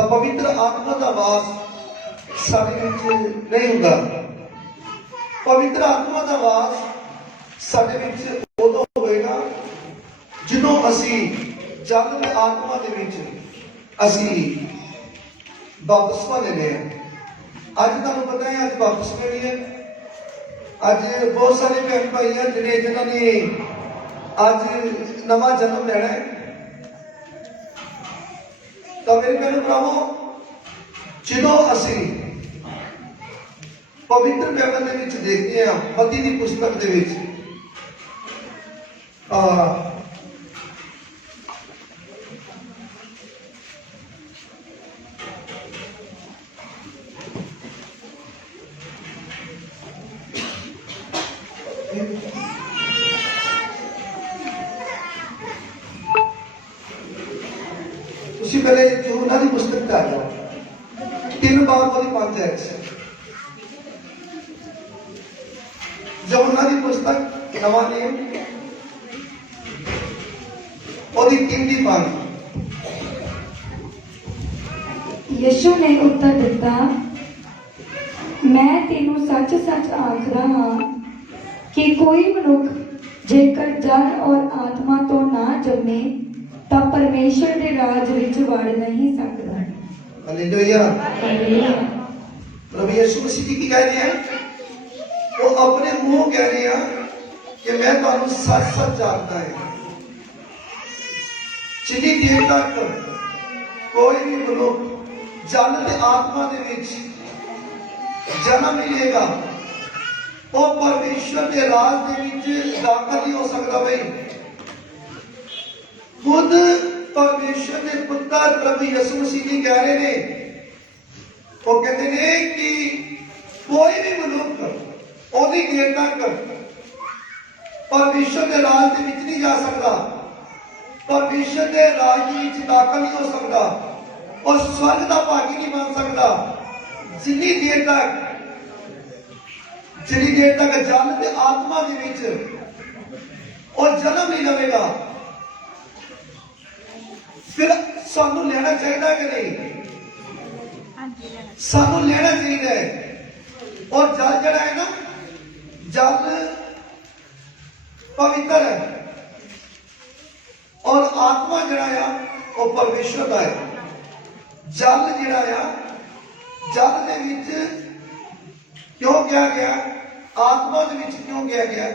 ਤਾਂ ਪਵਿੱਤਰ ਆਤਮਾ ਦਾ ਵਾਸ ਸਾਡੇ ਵਿੱਚ ਨਹੀਂ ਹੁੰਦਾ। ਪਵਿੱਤਰ ਆਤਮਾ ਦਾ ਵਾਸ ਸਾਡੇ ਵਿੱਚ ਉਦੋਂ ਹੋਏਗਾ ਜਦੋਂ ਅਸੀਂ ਜਲ ਤੇ ਆਤਮਾ ਦੇ ਵਿੱਚ ਅਸੀਂ ਬਪਤਿਸਮਾ ਲੈਂਦੇ ਹਾਂ। ਅੱਜ ਤੁਹਾਨੂੰ ਪਤਾ ਹੈ ਅੱਜ ਬਪਤਿਸਮਾ ਲੈਣੀ ਹੈ। ਅੱਜ ਬਹੁਤ ਸਾਰੇ ਭੈਣ ਭਾਈ ਆ ਜਿਨ੍ਹਾਂ ਨੇ ਅੱਜ ਨਵਾਂ ਜਨਮ ਲੈਣਾ ਹੈ। ਤਾਂ ਮੇਰੇ ਭੈਣ ਭਰਾਵੋ, ਜਦੋਂ ਅਸੀਂ ਪਵਿੱਤਰ ਬਾਈਬਲ ਦੇ ਵਿੱਚ ਦੇਖਦੇ ਹਾਂ, ਮਤੀ ਦੀ ਪੁਸਤਕ ਦੇ ਵਿੱਚ ਤੁਸੀਂ ਪਹਿਲੇ ਯਹੂਨਾ ਦੀ ਪੁਸਤਕ ਤੇ ਆ ਜਾਓ। 3 ਬਾਰ ਵਾਲੀ 5 ਐਕਸ ਯਹੂਨਾ ਦੀ ਪੁਸਤਕ ਨਵਾਂ ਨਿਯਮ ਉਹਦੀ 3 ਦੀ 5। ਯਿਸੂ ਨੇ ਉੱਤਰ ਦਿੱਤਾ, ਮੈਂ ਤੈਨੂੰ ਸੱਚ ਸੱਚ ਆਖਦਾ ਹਾਂ ਕਿ ਕੋਈ ਮਨੁੱਖ ਜੇਕਰ ਜਲ ਔਰ ਆਤਮਾ ਤੋਂ ਨਾ ਜੰਮੇ ਤਾਂ ਪਰਮੇਸ਼ਰ ਦੇ ਰਾਜ ਵਿੱਚ ਵੜ ਨਹੀਂ ਸਕਦਾ। ਹਾਲੇਲੂਇਆ। ਪ੍ਰਭੂ ਯਿਸੂ ਮਸੀਹ ਕੀ ਕਹਿ ਰਹੇ ਹਨ? ਉਹ ਆਪਣੇ ਮੂੰਹ ਕਹਿ ਰਹੇ ਹਨ ਕਿ ਮੈਂ ਤੁਹਾਨੂੰ ਸੱਚ ਸੱਚ ਜਾਣਦਾ ਹਾਂ। ਜਿੰਨੀ ਦੇਰ ਤੱਕ ਕੋਈ ਵੀ ਮਨੁੱਖ ਜਲ ਤੇ ਆਤਮਾ ਦੇ ਵਿੱਚ ਜਨਮ ਨਹੀਂ ਲਏਗਾ, ਉਹ ਪਰਮੇਸ਼ਰ ਦੇ ਰਾਜ ਦੇ ਵਿੱਚ ਦਾਖਲ ਨਹੀਂ ਹੋ ਸਕਦਾ। ਬਈ ਖੁਦ ਪਰਮੇਸ਼ਰ ਦੇ ਪੁੱਤਰ ਪ੍ਰਭੂ ਯਿਸੂ ਮਸੀਹ ਕੀ ਕਹਿ ਰਹੇ ਨੇ? ਉਹ ਕਹਿੰਦੇ ਨੇ ਕਿ ਕੋਈ ਵੀ ਮਨੁੱਖ ਉਹਦੀ ਦੇਰ ਤੱਕ ਪਰਮੇਸ਼ਰ ਦੇ ਰਾਜ ਦੇ ਵਿੱਚ ਨਹੀਂ ਜਾ ਸਕਦਾ, ਪਰਮੇਸ਼ਰ ਦੇ ਰਾਜ ਦੇ ਵਿੱਚ ਦਾਖਲ ਨਹੀਂ ਹੋ ਸਕਦਾ, ਉਹ ਸਵਰਗ ਦਾ ਭਾਗੀ ਨਹੀਂ ਬਣ ਸਕਦਾ ਜਿੰਨੀ ਦੇਰ ਤੱਕ ਜਲ ਤੇ ਆਤਮਾ ਦੇ ਵਿੱਚ ਉਹ ਜਨਮ ਨਹੀਂ ਲਵੇਗਾ। ਫਿਰ ਸਾਨੂੰ ਲੈਣਾ ਚਾਹੀਦਾ ਕਿ ਨਹੀਂ? ਸਾਨੂੰ ਲੈਣਾ ਚਾਹੀਦਾ ਹੈ। ਔਰ ਜਲ ਜਿਹੜਾ ਹੈ ਨਾ, ਜਲ ਪਵਿੱਤਰ ਹੈ ਔਰ ਆਤਮਾ ਜਿਹੜਾ ਆ ਉਹ ਪਰਮੇਸ਼ਰ ਦਾ ਹੈ। ਜਲ ਜਿਹੜਾ ਆ, ਜਲ ਦੇ ਵਿੱਚ ਕਿਉਂ ਕਿਹਾ ਗਿਆ, ਆਤਮਾ ਦੇ ਵਿੱਚ ਕਿਉਂ ਕਿਹਾ ਗਿਆ?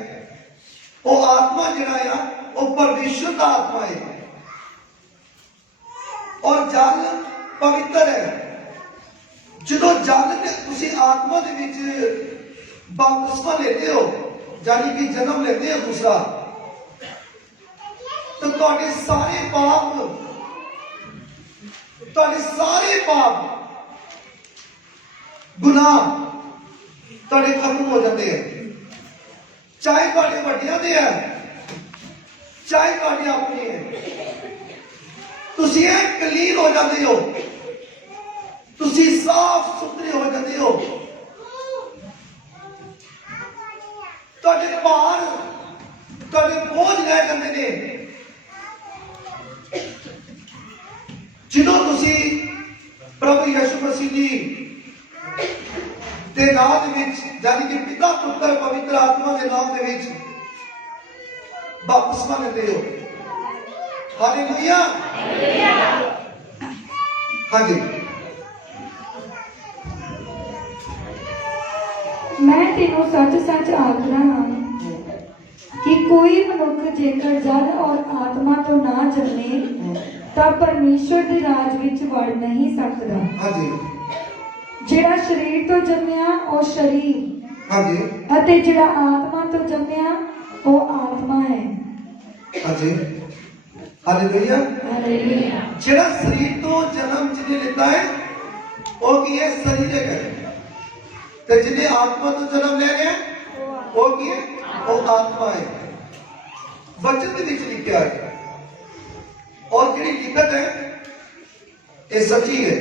ਉਹ ਆਤਮਾ ਜਿਹੜਾ ਆ ਉਹ ਪਰਮੇਸ਼ਰ ਦਾ ਆਤਮਾ ਹੈ ਔਰ ਜਲ ਪਵਿੱਤਰ ਹੈ। ਜਦੋਂ ਜਲ ਤੇ ਤੁਸੀਂ ਆਤਮਾ ਦੇ ਵਿੱਚ ਬਪਤਿਸਮਾ ਲੈਂਦੇ ਹੋ, ਯਾਨੀ ਕਿ ਜਨਮ ਲੈਂਦੇ ਹੋ ਦੂਸਰਾ, ਤਾਂ ਤੁਹਾਡੇ ਸਾਰੇ ਪਾਪ ਗੁਨਾਹ ਤੁਹਾਡੇ ਖਤਮ ਹੋ ਜਾਂਦੇ ਹੈ। ਚਾਹੇ ਤੁਹਾਡੇ ਵੱਡਿਆਂ ਦੇ ਹੈ, ਚਾਹੇ ਤੁਹਾਡੇ ਆਪਣੇ ਹੈ। ਤੁਸੀਂ ਇਹ ਕਲੀਨ ਹੋ ਜਾਂਦੇ ਹੋ, ਤੁਸੀਂ ਸਾਫ਼ ਸੁਥਰੇ ਹੋ ਜਾਂਦੇ ਹੋ। ਤੁਹਾਡੇ ਭਾਰ, ਤੁਹਾਡੇ ਬੋਝ ਲੈ ਜਾਂਦੇ ਨੇ। ਜਦੋਂ ਤੁਸੀਂ ਪ੍ਰਭੂ ਯਿਸੂ ਮਸੀਹ ਜੀ ਦੇ ਨਾਮ ਦੇ ਵਿੱਚ, ਯਾਨੀ ਕਿ ਪਿਤਾ ਪੁੱਤਰ ਪਵਿੱਤਰ ਆਤਮਾ ਦੇ ਨਾਮ ਦੇ ਵਿੱਚ ਬਪਤਿਸਮਾ ਲੈਂਦੇ ਹੋ। ਹਾਲੇਲੂਇਆ। ਹਾਂਜੀ। ਮੈਂ ਤੈਨੂੰ ਸੱਚ ਸੱਚ ਆਖਦਾ ਹਾਂ ਕਿ ਕੋਈ ਮਨੁੱਖ ਜੇਕਰ ਜਲ ਔਰ ਆਤਮਾ ਤੋਂ ਨਾ ਜੰਮੇ ਤਾਂ ਪਰਮੇਸ਼ਰ ਦੇ ਰਾਜ ਵਿੱਚ ਵੜ ਨਹੀਂ ਸਕਦਾ। ਹਾਂਜੀ। ਜਿਹੜਾ ਸਰੀਰ ਤੋਂ ਜੰਮਿਆ ਉਹ ਸਰੀਰ, ਹਾਂਜੀ, ਅਤੇ ਜਿਹੜਾ ਆਤਮਾ ਤੋਂ ਜੰਮਿਆ ਉਹ ਆਤਮਾ ਹੈ। ਹਾਂਜੀ। ਹਾਲੇਲੂਇਆ। ਹਾਲੇਲੂਇਆ। ਜਿਹੜਾ ਸਰੀਰ ਤੋਂ ਜਨਮ ਜਿਹਨੇ ਲਿੱਤਾ ਹੈ ਉਹ ਕੀ ਹੈ? ਸਰੀਰਕ ਹੈ। ਤੇ ਜਿਹਨੇ ਆਤਮਾ ਤੋਂ ਜਨਮ ਲੈ ਲਿਆ ਉਹ ਕੀ ਹੈ? ਉਹ ਆਤਮਾ ਹੈ। ਵਚਨ ਦੇ ਵਿੱਚ ਲਿਖਿਆ ਹੈ ਔਰ ਜਿਹੜੀ ਲਿਖਤ ਹੈ ਇਹ ਸੱਚੀ ਹੈ।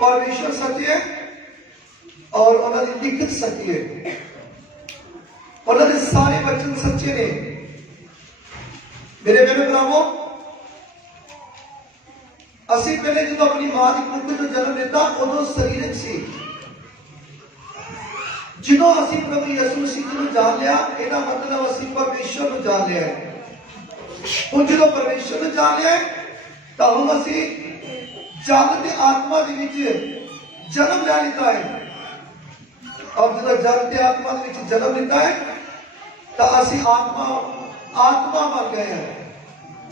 परमेश्वर सत्य है और उन्होंने लिखित सत्य है। उन्होंने सारे वचन सच्चे ने। मेरे बहनों भरावों, ਅਸੀਂ ਪਹਿਲੇ ਜਦੋਂ ਆਪਣੀ ਮਾਂ ਦੀ ਕੁੱਖ ਤੋਂ ਜਨਮ ਲਿੱਤਾ ਉਦੋਂ ਸਰੀਰਕ ਸੀ। ਜਦੋਂ ਅਸੀਂ ਪ੍ਰਭੂ ਯਿਸੂ ਮਸੀਹ ਨੂੰ ਜਾਣ ਲਿਆ, ਇਹਦਾ ਮਤਲਬ ਅਸੀਂ ਪਰਮੇਸ਼ਰ ਨੂੰ ਜਾਣ ਲਿਆ ਹੈ। ਹੁਣ ਜਦੋਂ ਪਰਮੇਸ਼ਰ ਨੂੰ ਜਾਣ ਲਿਆ ਤਾਂ ਹੁਣ ਅਸੀਂ ਜਲ ਤੇ ਆਤਮਾ ਦੇ ਵਿੱਚ ਜਨਮ ਲੈ ਲਿੱਤਾ ਹੈ। ਔਰ ਜਦੋਂ ਜਲ ਤੇ ਆਤਮਾ ਦੇ ਵਿੱਚ ਜਨਮ ਲਿੱਤਾ ਹੈ ਤਾਂ ਅਸੀਂ ਆਤਮਾ ਬਣ ਗਏ ਹਾਂ,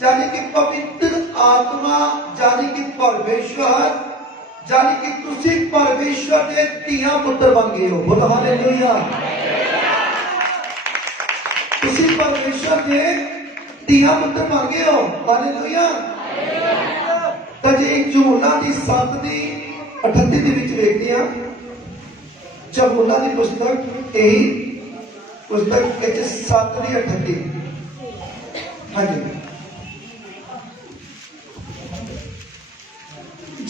यानी कि पवित्र आत्मा, यानी कि परमेश्वर, यानी कि तुसी परमेश्वर के धीया पुत्र बन गए हो। बोलो हालेलुया। तुसी परमेश्वर के धीया पुत्र बन गए हो। हालेलुया। तो जे यूहन्ना दी 7 दी 38 ਦੇ ਵਿੱਚ ਵੇਖਦੇ ਹਾਂ, यूहन्ना ਦੀ ਪੁਸਤਕ ਇਹੀ ਪੁਸਤਕ ਵਿੱਚ 7 ਦੀ 38। ਹਾਂਜੀ।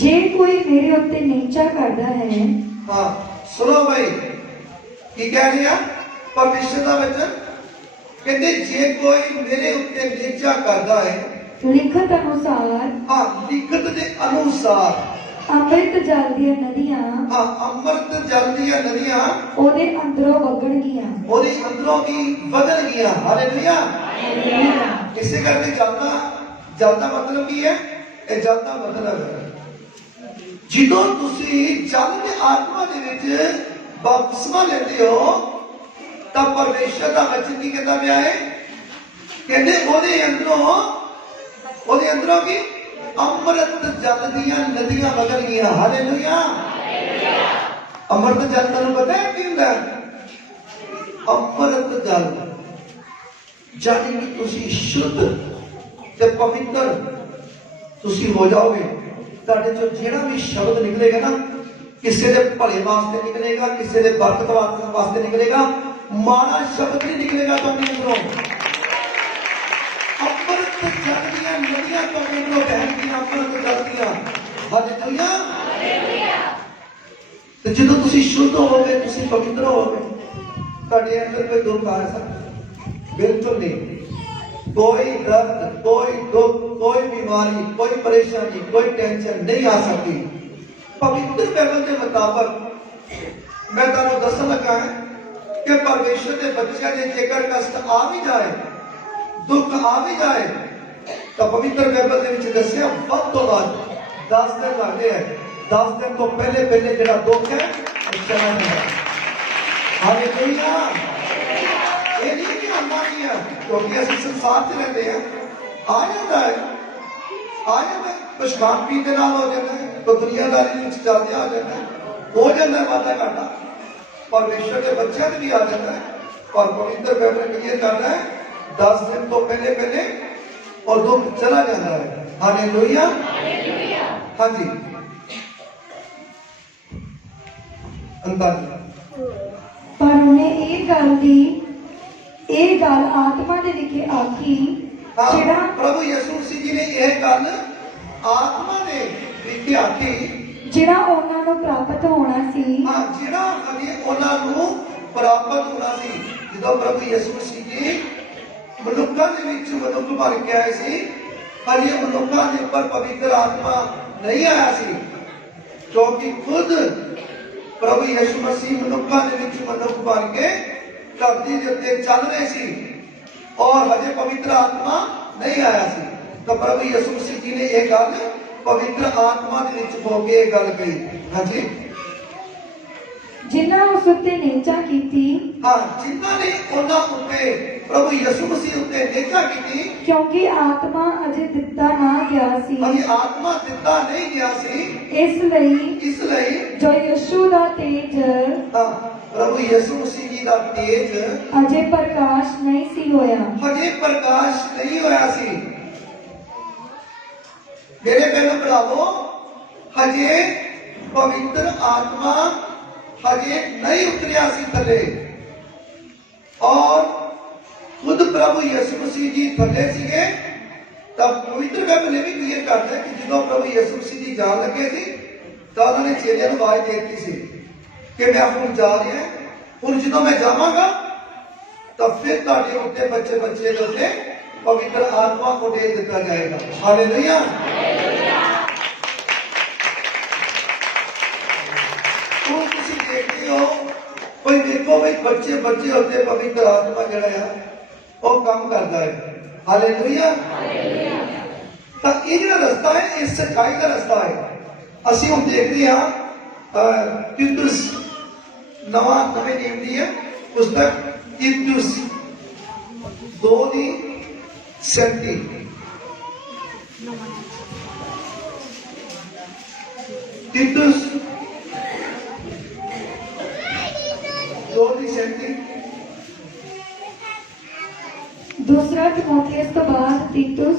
जे कोई मेरे उत्ते नीचा करता है, हाँ सुनो भाई की कह रहे हैं परमेश्वर का वचन कहते जे कोई मेरे उत्ते नीचा करता है, लिखत अनुसार, हाँ लिखत के अनुसार अमृत जल दी नदियां, हाँ अमृत जल दी नदियां ओदे अंदरों वगण गियां, ओदे अंदरों की बदल गया। हालेलुया। इसे करके जलता मतलब की है, ये जलता मतलब है ਜਦੋਂ ਤੁਸੀਂ ਜਲ ਤੇ ਆਤਮਾ ਦੇ ਵਿੱਚ ਬਪਤਿਸਮਾ ਲੈਂਦੇ ਹੋ ਤਾਂ ਪਰਮੇਸ਼ਰ ਦਾ ਵਚਨ ਕੀ ਕਹਿੰਦਾ ਪਿਆ ਹੈ, ਕਹਿੰਦੇ ਉਹਦੇ ਅੰਦਰੋਂ ਕੀ ਅੰਮ੍ਰਿਤ ਜਲ ਦੀਆਂ ਨਦੀਆਂ ਵਗਣ ਗਈਆਂ। ਹਾਲੇਲੂਇਆ। ਅੰਮ੍ਰਿਤ ਜਲ ਤੁਹਾਨੂੰ ਪਤਾ ਹੈ ਕੀ ਹੁੰਦਾ ਹੈ? ਅੰਮ੍ਰਿਤ ਜਲ ਜਾਨੀ ਕਿ ਤੁਸੀਂ ਸ਼ੁੱਧ ਤੇ ਪਵਿੱਤਰ ਤੁਸੀਂ ਹੋ ਜਾਓਗੇ। ਤੁਹਾਡੇ ਚੋਂ ਜਿਹੜਾ ਵੀ ਸ਼ਬਦ ਨਿਕਲੇਗਾ ਨਾ, ਕਿਸੇ ਦੇ ਭਲੇ ਵਾਸਤੇ ਨਿਕਲੇਗਾ, ਕਿਸੇ ਦੇ ਬਰਕਤ ਵਾਸਤੇ ਨਿਕਲੇਗਾ, ਮਾੜਾ ਸ਼ਬਦ ਨਹੀਂ ਨਿਕਲੇਗਾ ਤੁਹਾਡੇ ਅੰਦਰੋਂ। ਅੰਮ੍ਰਿਤ ਜਲ ਦੀਆਂ ਨਦੀਆਂ ਤੁਹਾਡੇ ਅੰਦਰੋਂ ਵਹਿਣਗੀਆਂ, ਅੰਮ੍ਰਿਤ ਜਲ ਦੀਆਂ। ਹਾਲੇਲੂਇਆ। ਤੇ ਜਦੋਂ ਤੁਸੀਂ ਸ਼ੁੱਧ ਹੋਵੋਗੇ, ਤੁਸੀਂ ਪਵਿੱਤਰ ਹੋਵੋਗੇ, ਤੁਹਾਡੇ ਅੰਦਰ ਕੋਈ ਦੁੱਖ ਆ ਸਕਦਾ ਬਿਲਕੁਲ ਨਹੀਂ। कोई दर्द, कोई दुख, कोई बीमारी, कोई परेशानी, कोई टेंशन नहीं आ सकती। पवित्र बाइबल के मुताबिक मैं तुहानू दसन लगा है कि परमेश्वर के बच्चों ने जेकर कष्ट आ भी जाए, दुख आ भी जाए, तो पवित्र बाइबल के दसिया वध तो वध 10 दिन लगते हैं। 10 दिन तो पहले जो दुख है चला जाए। हालेलुया। ये नहीं कि आना नहीं है, क्योंकि असं संसार च रहते हैं, आ जाता है कुछ खान पीन के नाल हो जाता है, तो दुनियादारी में चलते आ जाता है, हो जाता है वादा घाटा, परमेश्वर के बच्चों में भी आ जाता है। और पवित्र बाइबल क्लियर करना है 10 दिन तो पहले और दुख चला जाता है। हालेलुया। हाँ जी। पर उन्हें एक गल आत्मा दे विखे आखी, जेड़ा प्रभु यीशु मसीह जी ने यह गल आत्मा दे विखे आखी, जेड़ा उन्हां नूं प्राप्त होना सी। हां जेड़ा हजे उन्हां नूं प्राप्त होना सी। जदों प्रभु यीशु मसीह जी मनुक्खां दे विच मनुक्ख बन के आए सी, हजे मनुक्खां दे उपर पवित्र आत्मा नहीं आया सी, क्योंकि खुद प्रभु यीशु मसीह मनुक्खां दे विच मनुक्ख बन के धरती के उत्ते चल रहे सी और हजे पवित्र आत्मा नहीं आया सी। तो प्रभु यीशु मसीह जी ने यह गल पवित्र आत्मा दे विच होके यह गल कही। हाँ जी। जिन्हां उस उत्ते नेचा कीती, हाँ जिन्हां ने उन्हां उत्ते प्रभु यीशु मसीह उत्ते नेचा कीती, क्योंकि आत्मा अजे दिता ना गया सी। अजे आत्मा दिता नहीं गया सी, इसलिए जो यीशु दा तेज, हाँ प्रभु यीशु मसीह जी दा तेज अजे प्रकाश नहीं सी होया, हजे प्रकाश नहीं होया सी। मेरे बहनों भरावो, हजे पवित्र आत्मा हजे नहीं उतरिया सी थले, और खुद प्रभु यीशु मसीह जी थले सीगे। तब पवित्र बाइबल भी क्लियर करता है कि जो प्रभु यीशु मसीह जी जान लगे सी तो उन्होंने चेलियां नूं आवाज दे दी सी कि मैं हुण जा रहा हुण जो मैं जावांगा तो फिर तुहाडे उत्ते बच्चे के उत्ते पवित्र आत्मा को दे दिता जाएगा। हालेलुया। ਤੁਸੀਂ ਦੇਖਦੇ ਹੋ ਕੋਈ ਦੇਖੋ ਵੀ ਬੱਚੇ ਬੱਚੇ ਉੱਤੇ ਪਵਿੱਤਰ ਆਤਮਾ ਜਿਹੜਾ ਆ ਉਹ ਕੰਮ ਕਰਦਾ ਹੈ। ਹਾਲੇਲੂਇਆ। ਤਾਂ ਇਹ ਜਿਹੜਾ ਰਸਤਾ ਹੈ ਇਹ ਸੱਚਾਈ ਦਾ ਰਸਤਾ ਹੈ। ਅਸੀਂ ਹੁਣ ਦੇਖਦੇ ਹਾਂ ਤਿਤੁਸ ਨਵੇਂ ਨੇਮ ਦੀ ਹੈ ਪੁਸਤਕ ਤਿਤੁਸ 2:37 ਤਿਤੁਸ 2:37 दूसरा तिमोथियस तो बाद तीतुस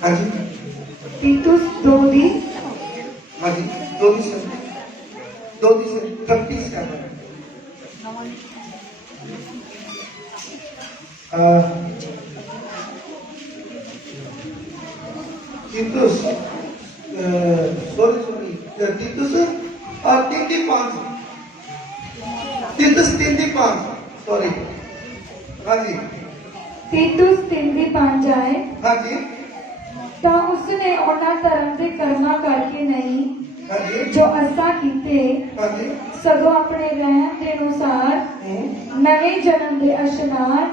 हाँ जी तीतुस 2 दी हाँ जी 2:36 का तीतुस सॉरी तीतुस 3:5 तीतुस 3:5 सॉरी हाँ जी तीतुस 3:5 आए हाँ जी ਤਾਂ ਉਸਨੇ ਉਹਨਾਂ ਧਰਮ ਦੇ ਕਰਮਾਂ ਕਰਕੇ ਨਹੀਂ हाँ जी ਜੋ ਅਸਾਂ ਕੀਤੇ हाँ जी ਸਗੋਂ ਆਪਣੇ ਰਹਿਣ ਦੇ ਅਨੁਸਾਰ ਨਵੇਂ ਜਨਮ ਦੇ ਇਸ਼ਨਾਨ